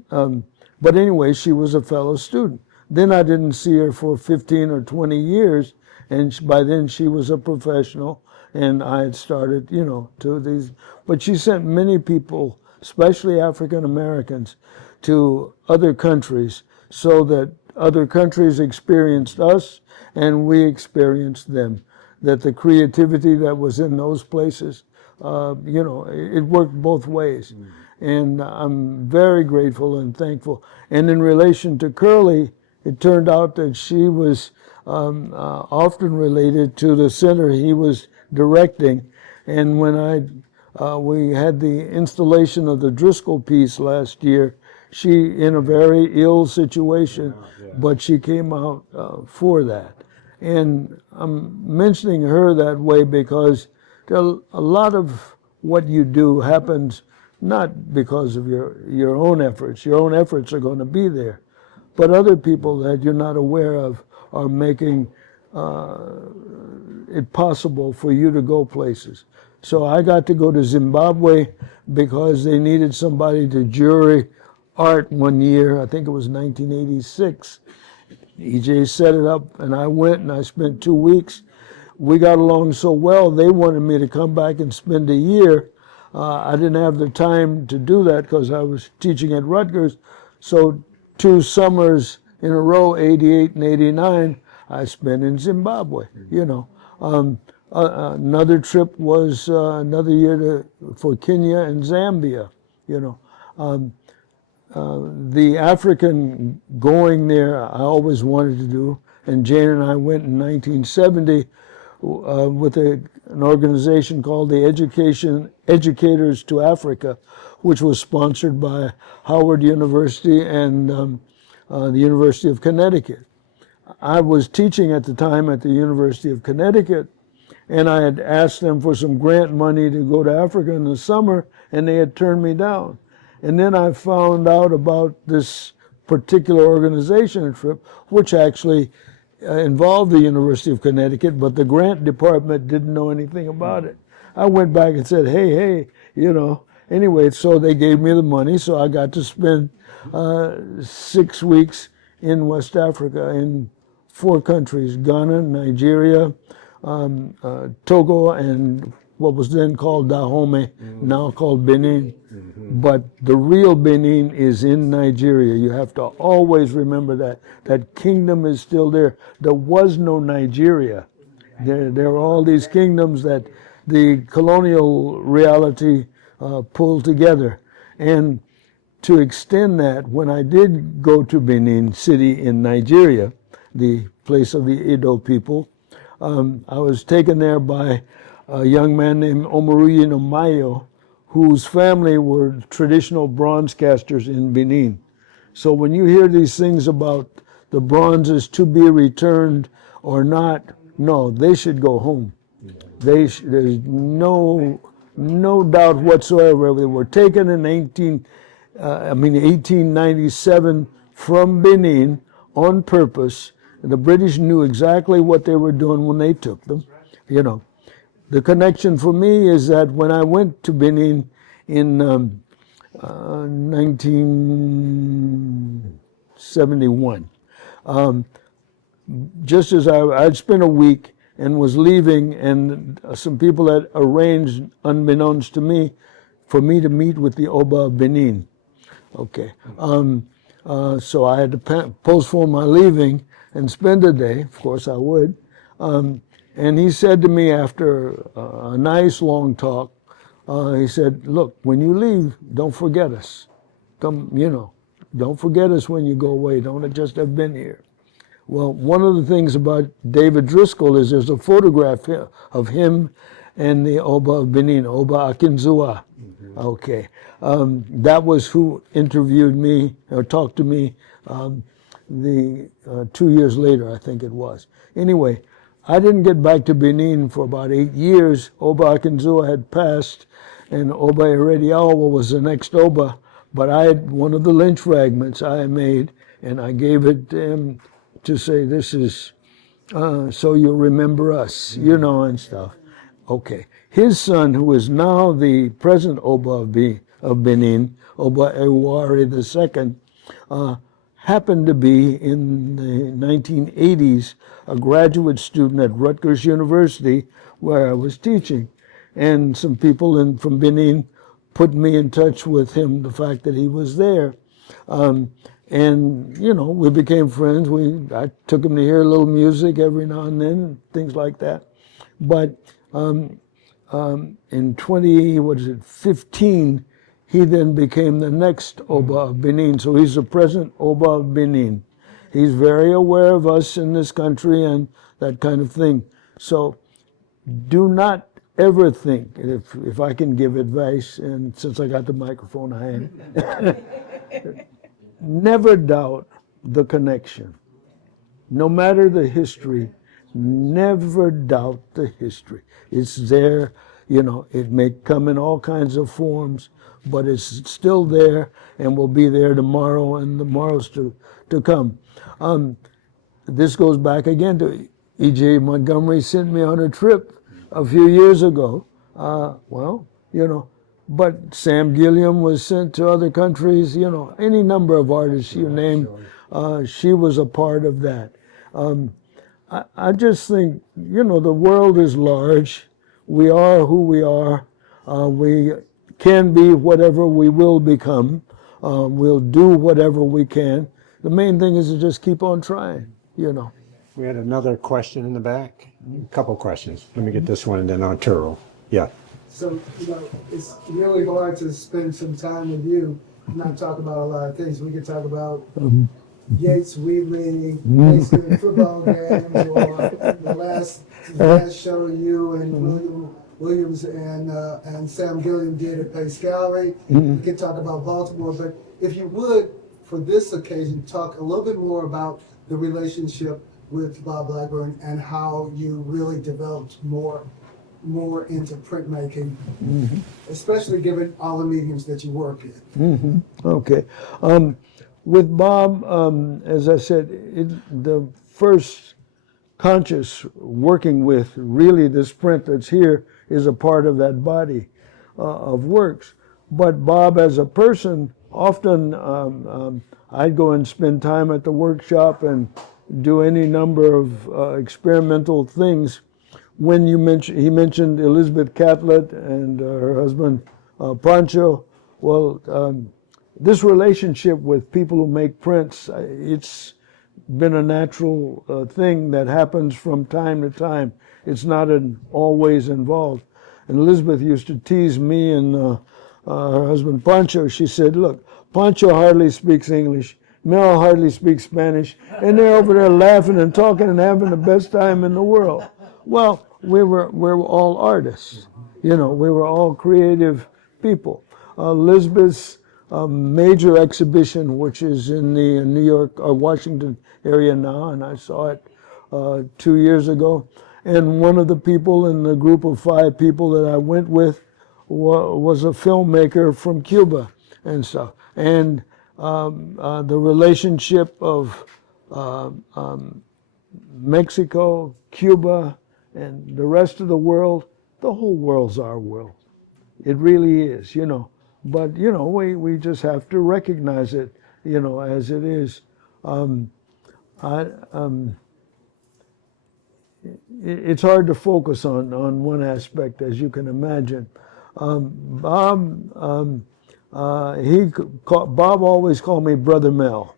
But anyway, she was a fellow student. Then I didn't see her for 15 or 20 years, and by then she was a professional, and I had started, you know, to these. But she sent many people, especially African Americans, to other countries so that other countries experienced us and we experienced them. That the creativity that was in those places, you know, it worked both ways. And I'm very grateful and thankful. And in relation to Curlee, it turned out that she was often related to the center he was directing. And when we had the installation of the Driscoll piece last year, she in a very ill situation, but she came out for that. And I'm mentioning her that way because a lot of what you do happens not because of your own efforts. Your own efforts are going to be there, but other people that you're not aware of are making it possible for you to go places. So I got to go to Zimbabwe because they needed somebody to jury art one year. I think it was 1986. EJ set it up, and I went, and I spent 2 weeks. We got along so well, they wanted me to come back and spend a year. I didn't have the time to do that because I was teaching at Rutgers. So 2 summers in a row, 88 and 89, I spent in Zimbabwe, you know. Another trip was another year for Kenya and Zambia, you know. The African going there, I always wanted to do, and Jane and I went in 1970 with an organization called the Educators to Africa, which was sponsored by Howard University and the University of Connecticut. I was teaching at the time at the University of Connecticut, and I had asked them for some grant money to go to Africa in the summer, and they had turned me down. And then I found out about this particular organization trip, which actually involved the University of Connecticut, but the grant department didn't know anything about it. I went back and said, hey, you know. Anyway, so they gave me the money, so I got to spend 6 weeks in West Africa in 4 countries, Ghana, Nigeria, Togo, and what was then called Dahomey, now called Benin. But the real Benin is in Nigeria. You have to always remember that. That kingdom is still there. There was no Nigeria. There are all these kingdoms that the colonial reality pulled together. And to extend that, when I did go to Benin City in Nigeria, the place of the Edo people, I was taken there by a young man named Omoruyi Nomayo, whose family were traditional bronze casters in Benin. So when you hear these things about the bronzes to be returned or not, no, they should go home. There's no doubt whatsoever. They were taken in 1897 from Benin on purpose. And the British knew exactly what they were doing when they took them. You know, the connection for me is that when I went to Benin in 1971, just as I'd spent a week and was leaving, and some people had arranged, unbeknownst to me, for me to meet with the Oba of Benin. Okay. So I had to postpone my leaving and spend a day. Of course I would. And he said to me after a nice long talk, he said, look, when you leave, don't forget us. Come, don't forget us when you go away. Don't just have been here. Well, one of the things about David Driscoll is there's a photograph of him and the Oba of Benin, Oba Akinzua. Mm-hmm. Okay. That was who interviewed me or talked to me 2 years later, I think it was. Anyway, I didn't get back to Benin for about 8 years. Oba Akinzua had passed, and Oba Herediawa was the next Oba. But I had one of the Lynch fragments I made, and I gave it to him to say, this is so you'll remember us, and stuff. Okay. His son, who is now the present Oba of Benin, Oba Ewari II, happened to be in the 1980s a graduate student at Rutgers University where I was teaching. And some people from Benin put me in touch with him, the fact that he was there. And, we became friends. I took him to hear a little music every now and then, things like that. But in 2015, he then became the next Oba of Benin. So he's the present Oba of Benin. He's very aware of us in this country and that kind of thing. So do not ever think, if I can give advice, and since I got the microphone, I am, never doubt the connection. No matter the history, never doubt the history. It's there, it may come in all kinds of forms, but it's still there and will be there tomorrow and the morrows to come. This goes back again to E.J. Montgomery sent me on a trip a few years ago. But Sam Gilliam was sent to other countries, any number of artists you name, she was a part of that. I just think, the world is large. We are who we are. We can be whatever we will become. We'll do whatever we can. The main thing is to just keep on trying, We had another question in the back. A couple questions. Let me get this one and then Arturo. Yeah. So, it's really hard to spend some time with you and not talk about a lot of things. We could talk about Yates Wheatley, Mexican football games, or the last show you and Williams and Sam Gilliam did at Pace Gallery. We could talk about Baltimore, but if you would, for this occasion, talk a little bit more about the relationship with Bob Blackburn and how you really developed more into printmaking, especially given all the mediums that you work in. Okay. With Bob, as I said, the first conscious working with really this print that's here is a part of that body of works. But Bob as a person, often I'd go and spend time at the workshop and do any number of experimental things. When he mentioned Elizabeth Catlett and her husband Pancho. Well, this relationship with people who make prints, it's been a natural thing that happens from time to time. It's not always involved. And Elizabeth used to tease me and her husband Pancho. She said, look, Pancho hardly speaks English, Mel hardly speaks Spanish, and they're over there laughing and talking and having the best time in the world. Well, we're all artists. We were all creative people. Elizabeth's a major exhibition, which is in the New York or Washington area now, and I saw it 2 years ago. And one of the people in the group of 5 people that I went with was a filmmaker from Cuba and stuff. And the relationship of Mexico, Cuba, and the rest of the world, the whole world's our world. It really is, you know. But, you know, we just have to recognize it, you know, as it is. It's hard to focus on one aspect, as you can imagine. Bob always called me Brother Mel.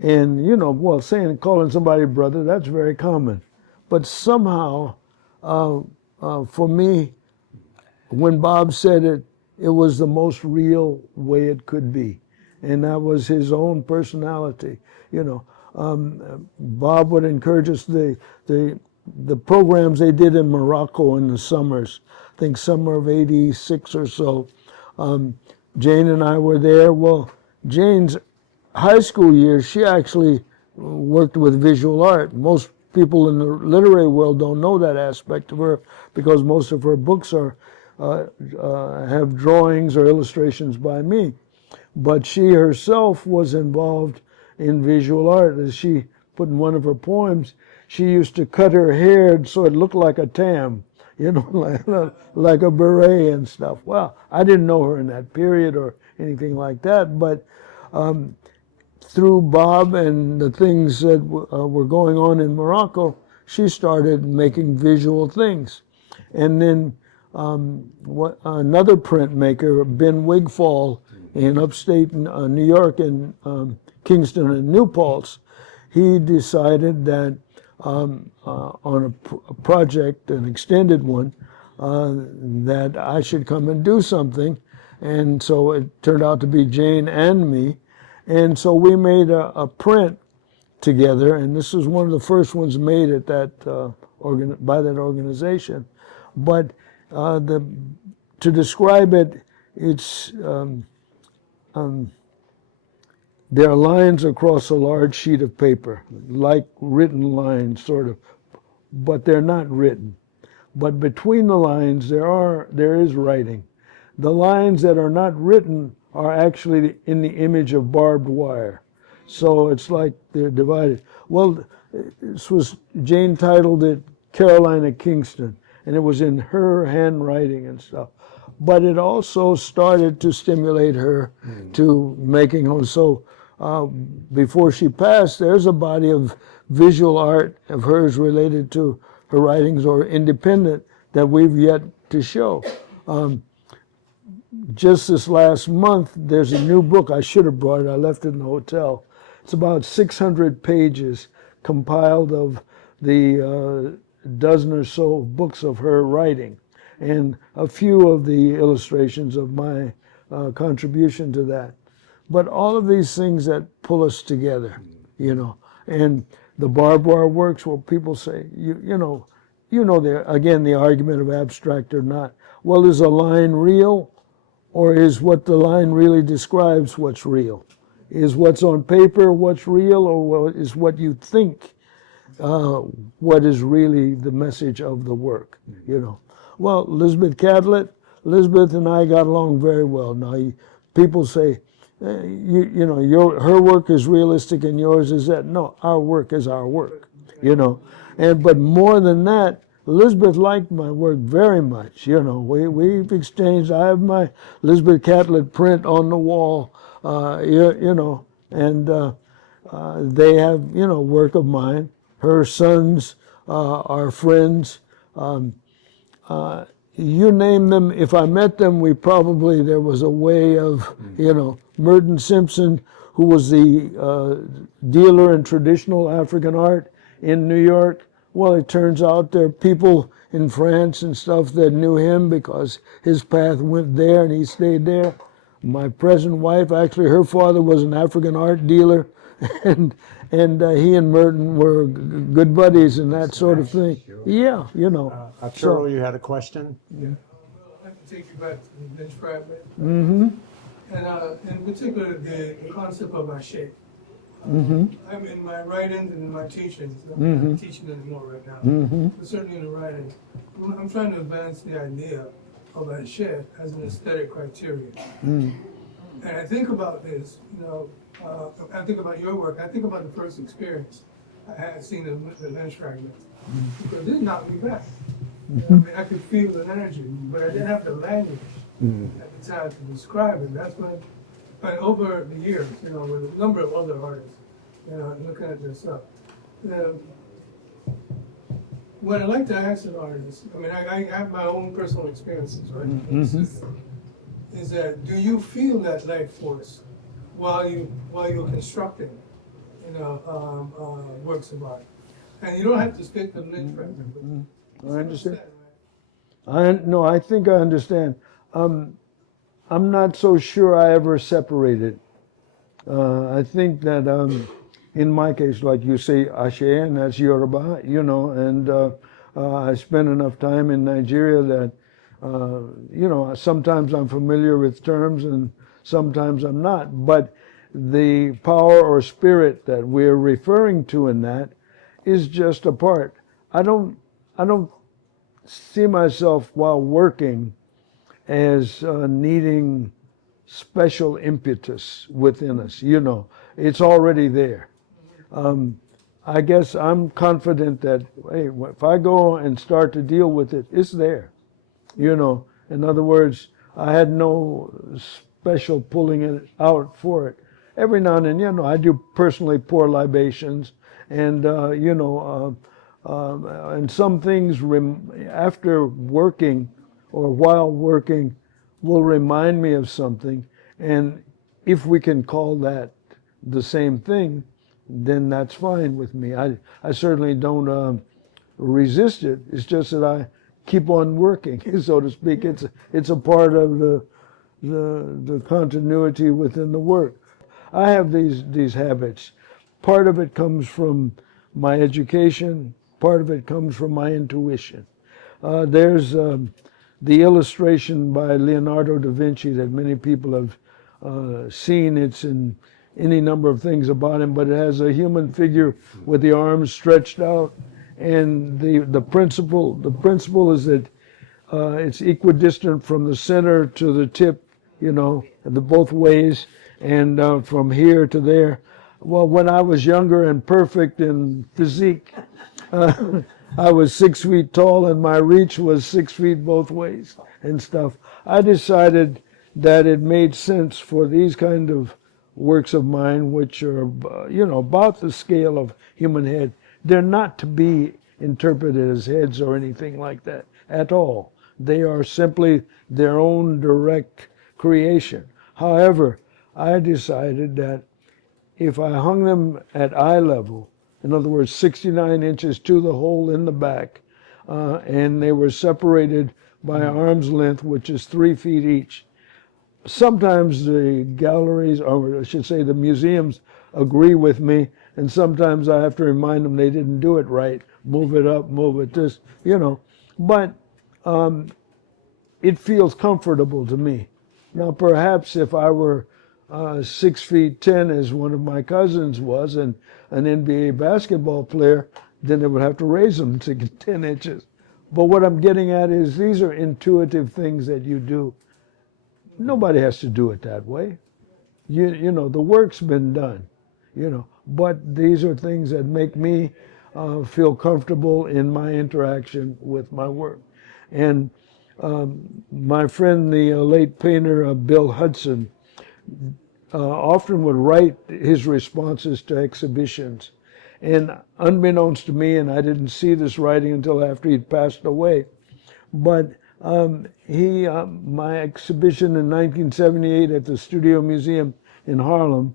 And, you know, well, calling somebody brother, that's very common. But somehow, for me, when Bob said it, it was the most real way it could be. And that was his own personality, you know. Bob would encourage us, the programs they did in Morocco in the summers, I think summer of '86 or so. Jane and I were there. Well, Jane's high school years, she actually worked with visual art. Most people in the literary world don't know that aspect of her because most of her books have drawings or illustrations by me. But she herself was involved in visual art. As she put in one of her poems, she used to cut her hair so it looked like a tam, you know, like a beret and stuff. Well, I didn't know her in that period or anything like that, but through Bob and the things that were going on in Morocco, she started making visual things. And then another printmaker, Ben Wigfall, in upstate New York, in Kingston and New Paltz, he decided that on a project, an extended one, that I should come and do something. And so it turned out to be Jane and me. And so we made a print together, and this was one of the first ones made at that by that organization. But to describe it, it's there are lines across a large sheet of paper, like written lines, sort of, but they're not written. But between the lines, there is writing. The lines that are not written are actually in the image of barbed wire. So it's like they're divided. Well, Jane titled it Carolina Kingston, and it was in her handwriting and stuff. But it also started to stimulate her to making them. So before she passed, there's a body of visual art of hers related to her writings or independent that we've yet to show. Just this last month, there's a new book. I should have brought it. I left it in the hotel. It's about 600 pages compiled of the dozen or so books of her writing and a few of the illustrations of my contribution to that. But all of these things that pull us together, you know, and the barbed wire works where people say, you know, again, the argument of abstract or not. Well, is a line real, or is what the line really describes what's real? Is what's on paper what's real, or is what you think what is really the message of the work, you know? Well, Elizabeth Catlett, Elizabeth and I got along very well. Now, people say, you know, her work is realistic and yours is that. No, our work is our work, you know. But more than that, Elizabeth liked my work very much, you know. We've exchanged. I have my Elizabeth Catlett print on the wall, you know, and they have, you know, work of mine. Her sons are friends. You name them, if I met them, there was a way of, you know, Merton Simpson, who was the dealer in traditional African art in New York. Well, it turns out there are people in France and stuff that knew him because his path went there and he stayed there. My present wife, actually, her father was an African art dealer, and he and Merton were good buddies and that sort of thing. Yeah, you know. Curlee, you had a question? Yeah. I can take you back to the Lynch Fragment. Mm-hmm. and in particular the concept of my shape. I'm in my writings and in my teachings. I'm not teaching anymore right now, but certainly in the writing, I'm trying to advance the idea of a shape as an aesthetic criterion. And I think about this, I think about your work. I think about the first experience I had seeing the Lynch Fragments, because it knocked me back. I mean, I could feel the energy, but I didn't have the language at the time to describe it. That's when, and over the years, with a number of other artists, looking at their stuff. What I like to ask an artist, I mean, I have my own personal experiences, right? Is that, do you feel that life force while you're constructing, works of art? And you don't have to stick to Lynch Fragments. I understand. I think I understand. I'm not so sure I ever separated. I think that in my case, like you say, Ashe, and that's Yoruba, and I spent enough time in Nigeria that, sometimes I'm familiar with terms and sometimes I'm not. But the power or spirit that we're referring to in that is just a part. I don't see myself while working as needing special impetus within us. It's already there. I guess I'm confident that, hey, if I go and start to deal with it, it's there. In other words, I had no special pulling it out for it. Every now and then, I do personally pour libations, and and some things after working or while working will remind me of something, and if we can call that the same thing, then that's fine with me. I certainly don't resist it. It's just that I keep on working, so to speak. It's a part of the continuity within the work. I have these habits. Part of it comes from my education. Part of it comes from my intuition. There's the illustration by Leonardo da Vinci that many people have seen. It's in any number of things about him, but it has a human figure with the arms stretched out. And the principle is that it's equidistant from the center to the tip, the both ways, and from here to there. Well, when I was younger and perfect in physique, I was 6 feet tall and my reach was 6 feet both ways and stuff. I decided that it made sense for these kind of works of mine, which are, about the scale of human head. They're not to be interpreted as heads or anything like that at all. They are simply their own direct creation. However, I decided that if I hung them at eye level, in other words, 69 inches to the hole in the back, and they were separated by arm's length, which is 3 feet each. Sometimes the galleries, or I should say the museums, agree with me, and sometimes I have to remind them they didn't do it right. Move it up, move it this, But it feels comfortable to me. Now, perhaps if I were 6 feet 10, as one of my cousins was, and an NBA basketball player, then they would have to raise them to 10 inches. But what I'm getting at is these are intuitive things that you do. Nobody has to do it that way. The work's been done, but these are things that make me feel comfortable in my interaction with my work. And my friend, the late painter Bill Hudson, often would write his responses to exhibitions. And unbeknownst to me, and I didn't see this writing until after he'd passed away, but my exhibition in 1978 at the Studio Museum in Harlem,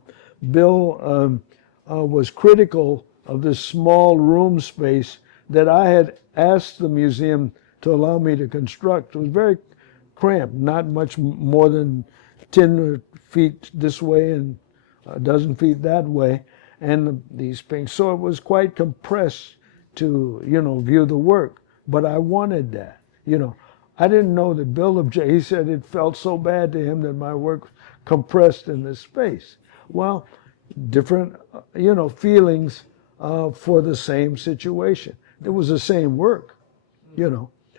Bill was critical of this small room space that I had asked the museum to allow me to construct. It was very cramped, not much more than 10 feet this way and a dozen feet that way, and these things. So it was quite compressed to, view the work. But I wanted that, I didn't know that he said it felt so bad to him that my work compressed in this space. Well, different, feelings for the same situation. It was the same work,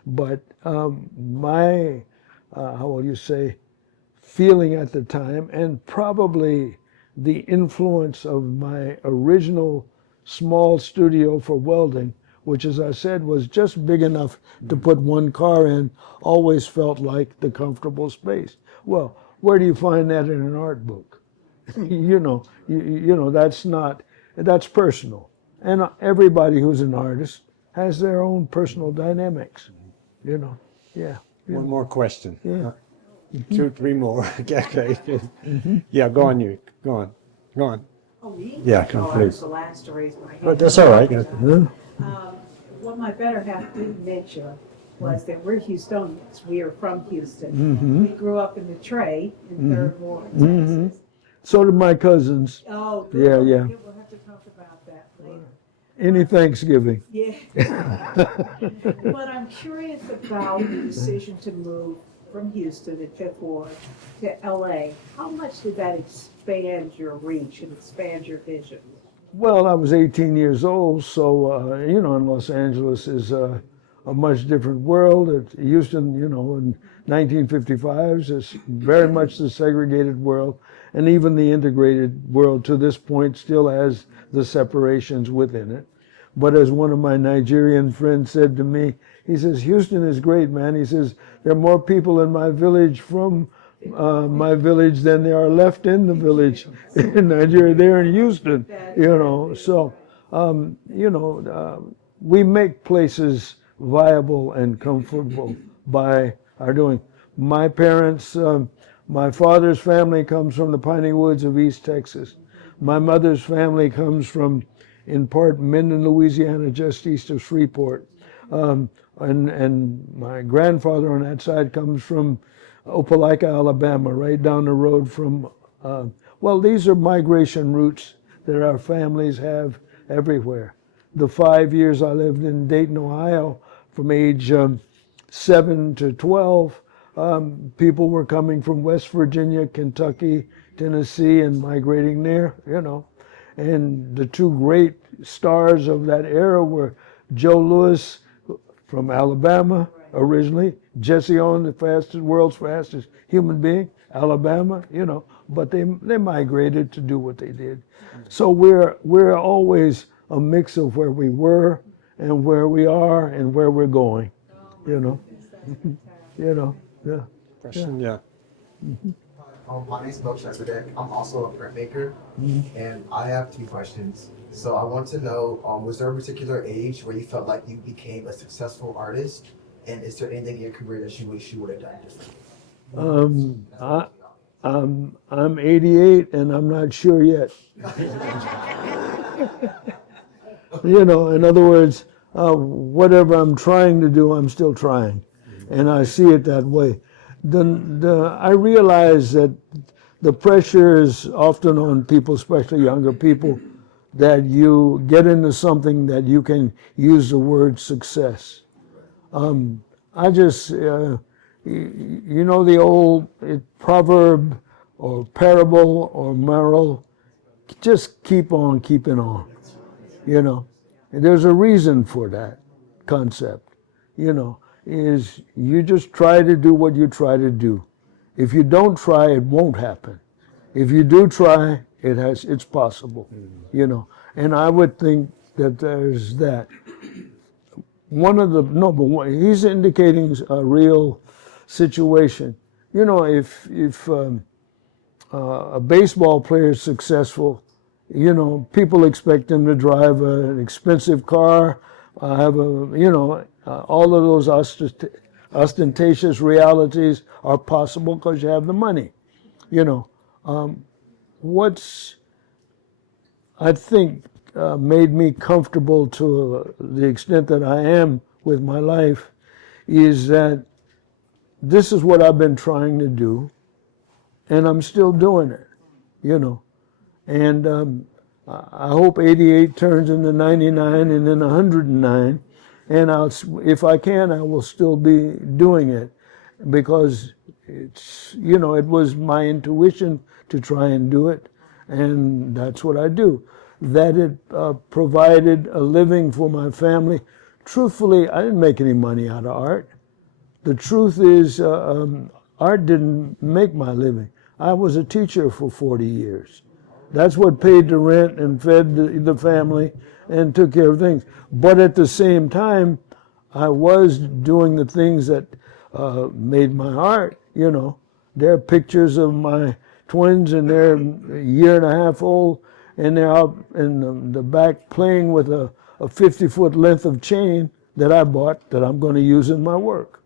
but my, how will you say, feeling at the time, and probably the influence of my original small studio for welding, which, as I said, was just big enough to put one car in, always felt like the comfortable space. Well, where do you find that in an art book? That's personal. And everybody who's an artist has their own personal dynamics, yeah. One more question. Yeah. 2, 3 more. Okay. Yeah, go on, you. Go on. Oh, me? Yeah, come, Oh, I was please. the last to raise my hand. But that's all right. What my better half didn't mention was that we're Houstonians. We are from Houston. Mm-hmm. We grew up in the Tray in Third Ward, Texas. So did my cousins. Oh, good. Yeah. We'll have to talk about that later. Any Thanksgiving. Yeah. But I'm curious about the decision to move from Houston in Fifth Ward to LA. How much did that expand your reach and expand your vision? Well, I was 18 years old, so, and Los Angeles is a much different world. Houston, in 1955 is very much the segregated world, and even the integrated world to this point still has the separations within it. But as one of my Nigerian friends said to me, he says, Houston is great, man. He says, there are more people in my village from my village than there are left in the village in Nigeria. They're in Houston, So, we make places viable and comfortable by our doing. My parents, my father's family comes from the piney woods of East Texas. My mother's family comes from, in part, Minden, Louisiana, just east of Shreveport. And my grandfather on that side comes from Opelika, Alabama, right down the road from, these are migration routes that our families have everywhere. The 5 years I lived in Dayton, Ohio, from age 7 to 12, people were coming from West Virginia, Kentucky, Tennessee, and migrating there, And the two great stars of that era were Joe Louis from Alabama originally, Jesse Owens, world's fastest human being, Alabama, but they migrated to do what they did. So we're always a mix of where we were and where we are and where we're going, Yeah. Question, yeah. My name is Melvin Edwards. I'm also a printmaker, and I have 2 questions. So I want to know, was there a particular age where you felt like you became a successful artist, and is there anything in your career that you wish you would have done differently? I'm 88 and I'm not sure yet. In other words, whatever I'm trying to do, I'm still trying, and I see it that way. I realize that the pressure is often on people, especially younger people, that you get into something that you can use the word success. I just, the old proverb or parable or moral, just keep on keeping on, And there's a reason for that concept, is you just try to do what you try to do. If you don't try, it won't happen. If you do try, it's possible, And I would think that there's that. He's indicating a real situation. If a baseball player is successful, people expect him to drive an expensive car, have all of those ostentatious realities are possible because you have the money. I think made me comfortable to the extent that I am with my life is that this is what I've been trying to do, and I'm still doing it, And I hope 88 turns into 99 and then 109, and if I can, I will still be doing it, because it's, you know, it was my intuition to try and do it, and that's what I do. That it provided a living for my family. Truthfully, I didn't make any money out of art. The truth is, art didn't make my living. I was a teacher for 40 years. That's what paid the rent and fed the family and took care of things. But at the same time, I was doing the things that made my art, you know. There are pictures of my twins, and they're a year and a half old, and they're out in the back playing with a 50-foot length of chain that I bought that I'm going to use in my work.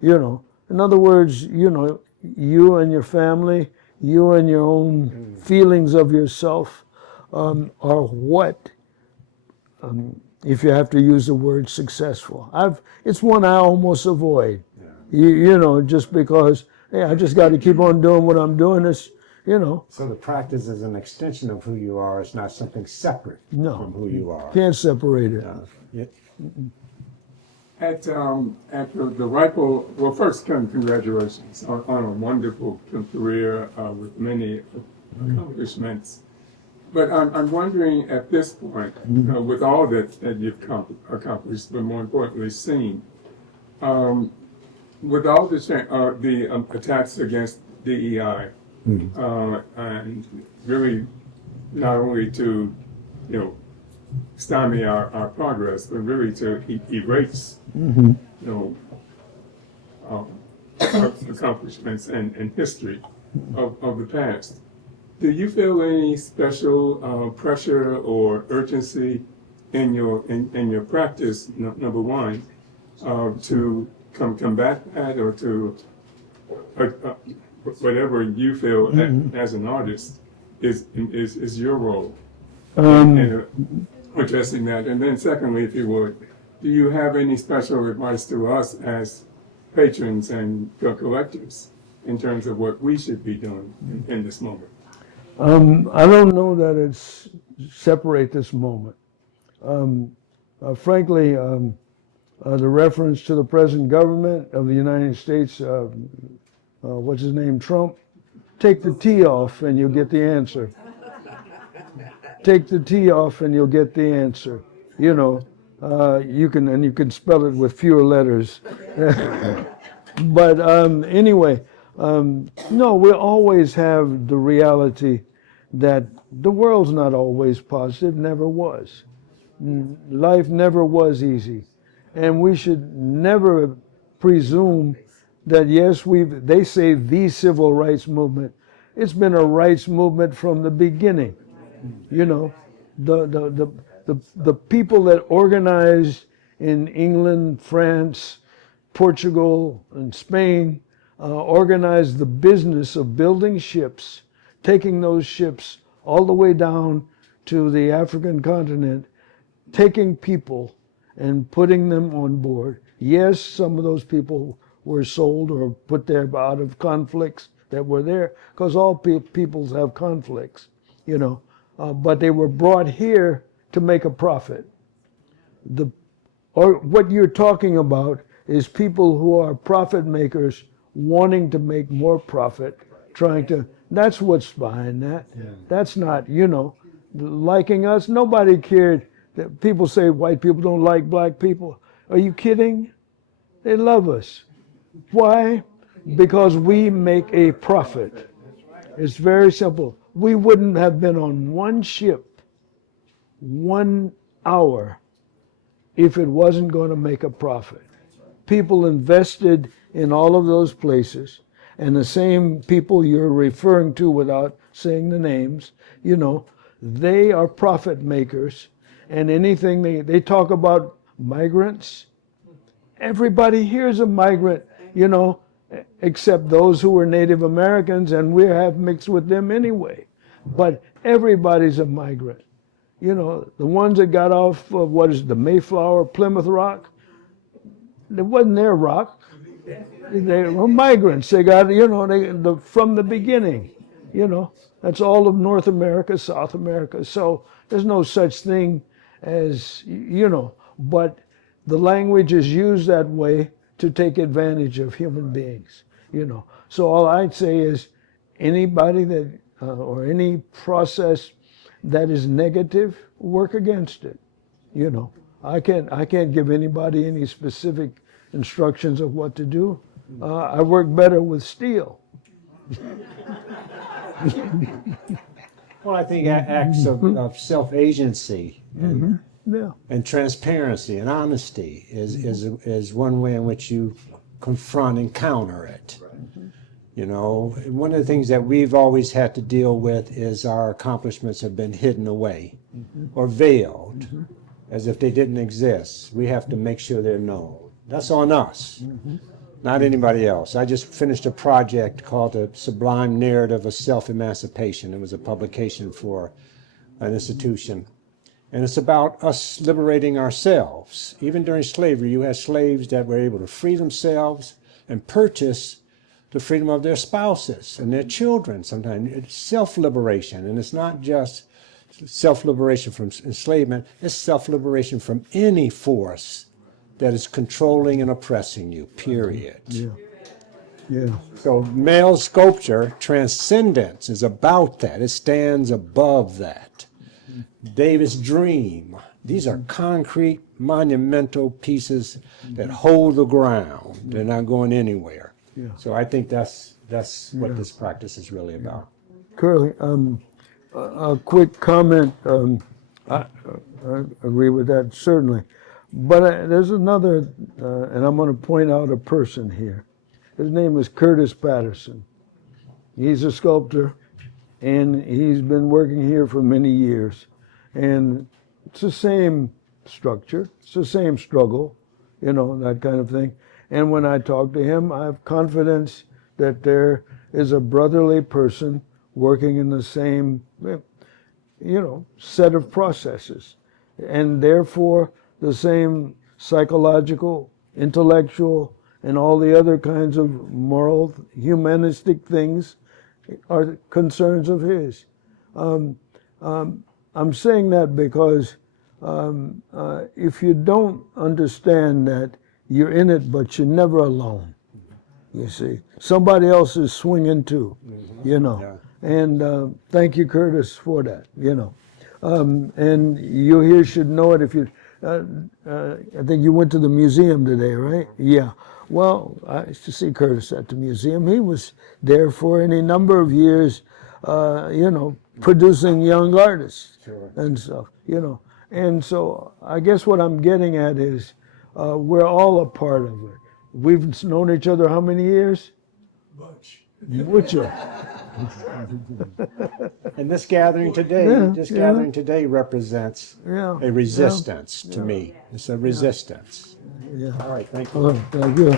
You know, in other words, you know, you and your family, you and your own feelings of yourself are what, if you have to use the word successful. It's one I almost avoid. Yeah. You know, just because, hey, I just got to keep on doing what I'm doing. It's, you know. So the practice is an extension of who you are. It's not something separate from who you are. Can't separate it. Yeah. At the rifle, well, first, congratulations on a wonderful career with many accomplishments. But I'm wondering at this point, with all that you've accomplished, but more importantly, seen, with all the attacks against DEI, and really not only to, you know, stymie our progress, but really to erase, you know, our accomplishments and history of the past. Do you feel any special pressure or urgency in your practice, number one, to combat that, or to whatever you feel as an artist is your role in addressing that? And then secondly, if you would, do you have any special advice to us as patrons and collectors in terms of what we should be doing in this moment? I don't know that it's separate this moment. Frankly, the reference to the present government of the United States, what's his name, Trump, take the T off and you'll get the answer. Take the T off and you'll get the answer. You know, you can spell it with fewer letters. But anyway, no, we always have the reality that the world's not always positive, never was. Life never was easy. And we should never presume that, yes, they say the civil rights movement. It's been a rights movement from the beginning. You know, the people that organized in England, France, Portugal, and Spain organized the business of building ships, taking those ships all the way down to the African continent, taking people and putting them on board. Yes, some of those people were sold or put there out of conflicts that were there, because all peoples have conflicts, you know. But they were brought here to make a profit. Or what you're talking about is people who are profit makers wanting to make more profit, that's what's behind that. Yeah. That's not, you know, liking us. Nobody cared. People say white people don't like black people. Are you kidding? They love us. Why? Because we make a profit. It's very simple. We wouldn't have been on one ship 1 hour if it wasn't going to make a profit. People invested in all of those places, and the same people you're referring to without saying the names, you know, they are profit makers, and anything they talk about migrants. Everybody here is a migrant, you know, except those who were Native Americans, and we have mixed with them anyway. But everybody's a migrant. You know, the ones that got off of the Mayflower, Plymouth Rock, it wasn't their rock. They were migrants. They got, you know, from the beginning. You know, that's all of North America, South America. So there's no such thing as, you know, but the language is used that way to take advantage of human beings, you know. So all I'd say is anybody that, or any process that is negative, work against it, you know. I can't give anybody any specific instructions of what to do. I work better with steel. Well, I think acts of self-agency and, Yeah. and transparency and honesty is one way in which you confront and counter it. You know, one of the things that we've always had to deal with is our accomplishments have been hidden away or veiled as if they didn't exist. We have to make sure they're known. That's on us, not anybody else. I just finished a project called The Sublime Narrative of Self-Emancipation. It was a publication for an institution. And it's about us liberating ourselves. Even during slavery, you had slaves that were able to free themselves and purchase the freedom of their spouses and their children. Sometimes it's self-liberation, and it's not just self-liberation from enslavement, it's self-liberation from any force that is controlling and oppressing you, period. Yeah. Yeah. So male sculpture, transcendence, is about that. It stands above that. David's dream, these are concrete, monumental pieces that hold the ground. They're not going anywhere. Yeah. So I think that's what this practice is really about. Curlee, a quick comment. I agree with that, certainly. But there's another, and I'm going to point out a person here. His name is Curtis Patterson. He's a sculptor, and he's been working here for many years. And it's the same structure, it's the same struggle, you know, that kind of thing. And when I talk to him, I have confidence that there is a brotherly person working in the same, you know, set of processes. And therefore, the same psychological, intellectual, and all the other kinds of moral, humanistic things are concerns of his. I'm saying that because if you don't understand that you're in it, but you're never alone, you see. Somebody else is swinging too, you know. Yeah. And thank you, Curtis, for that, you know. And you here should know it if you, I think you went to the museum today, right? Yeah. Well, I used to see Curtis at the museum. He was there for any number of years, you know, producing young artists and stuff, you know. And so I guess what I'm getting at is we're all a part of it. We've known each other how many years? Butcher. And this gathering today, represents a resistance to me. It's a resistance. Yeah. All right, thank you. Oh, thank you.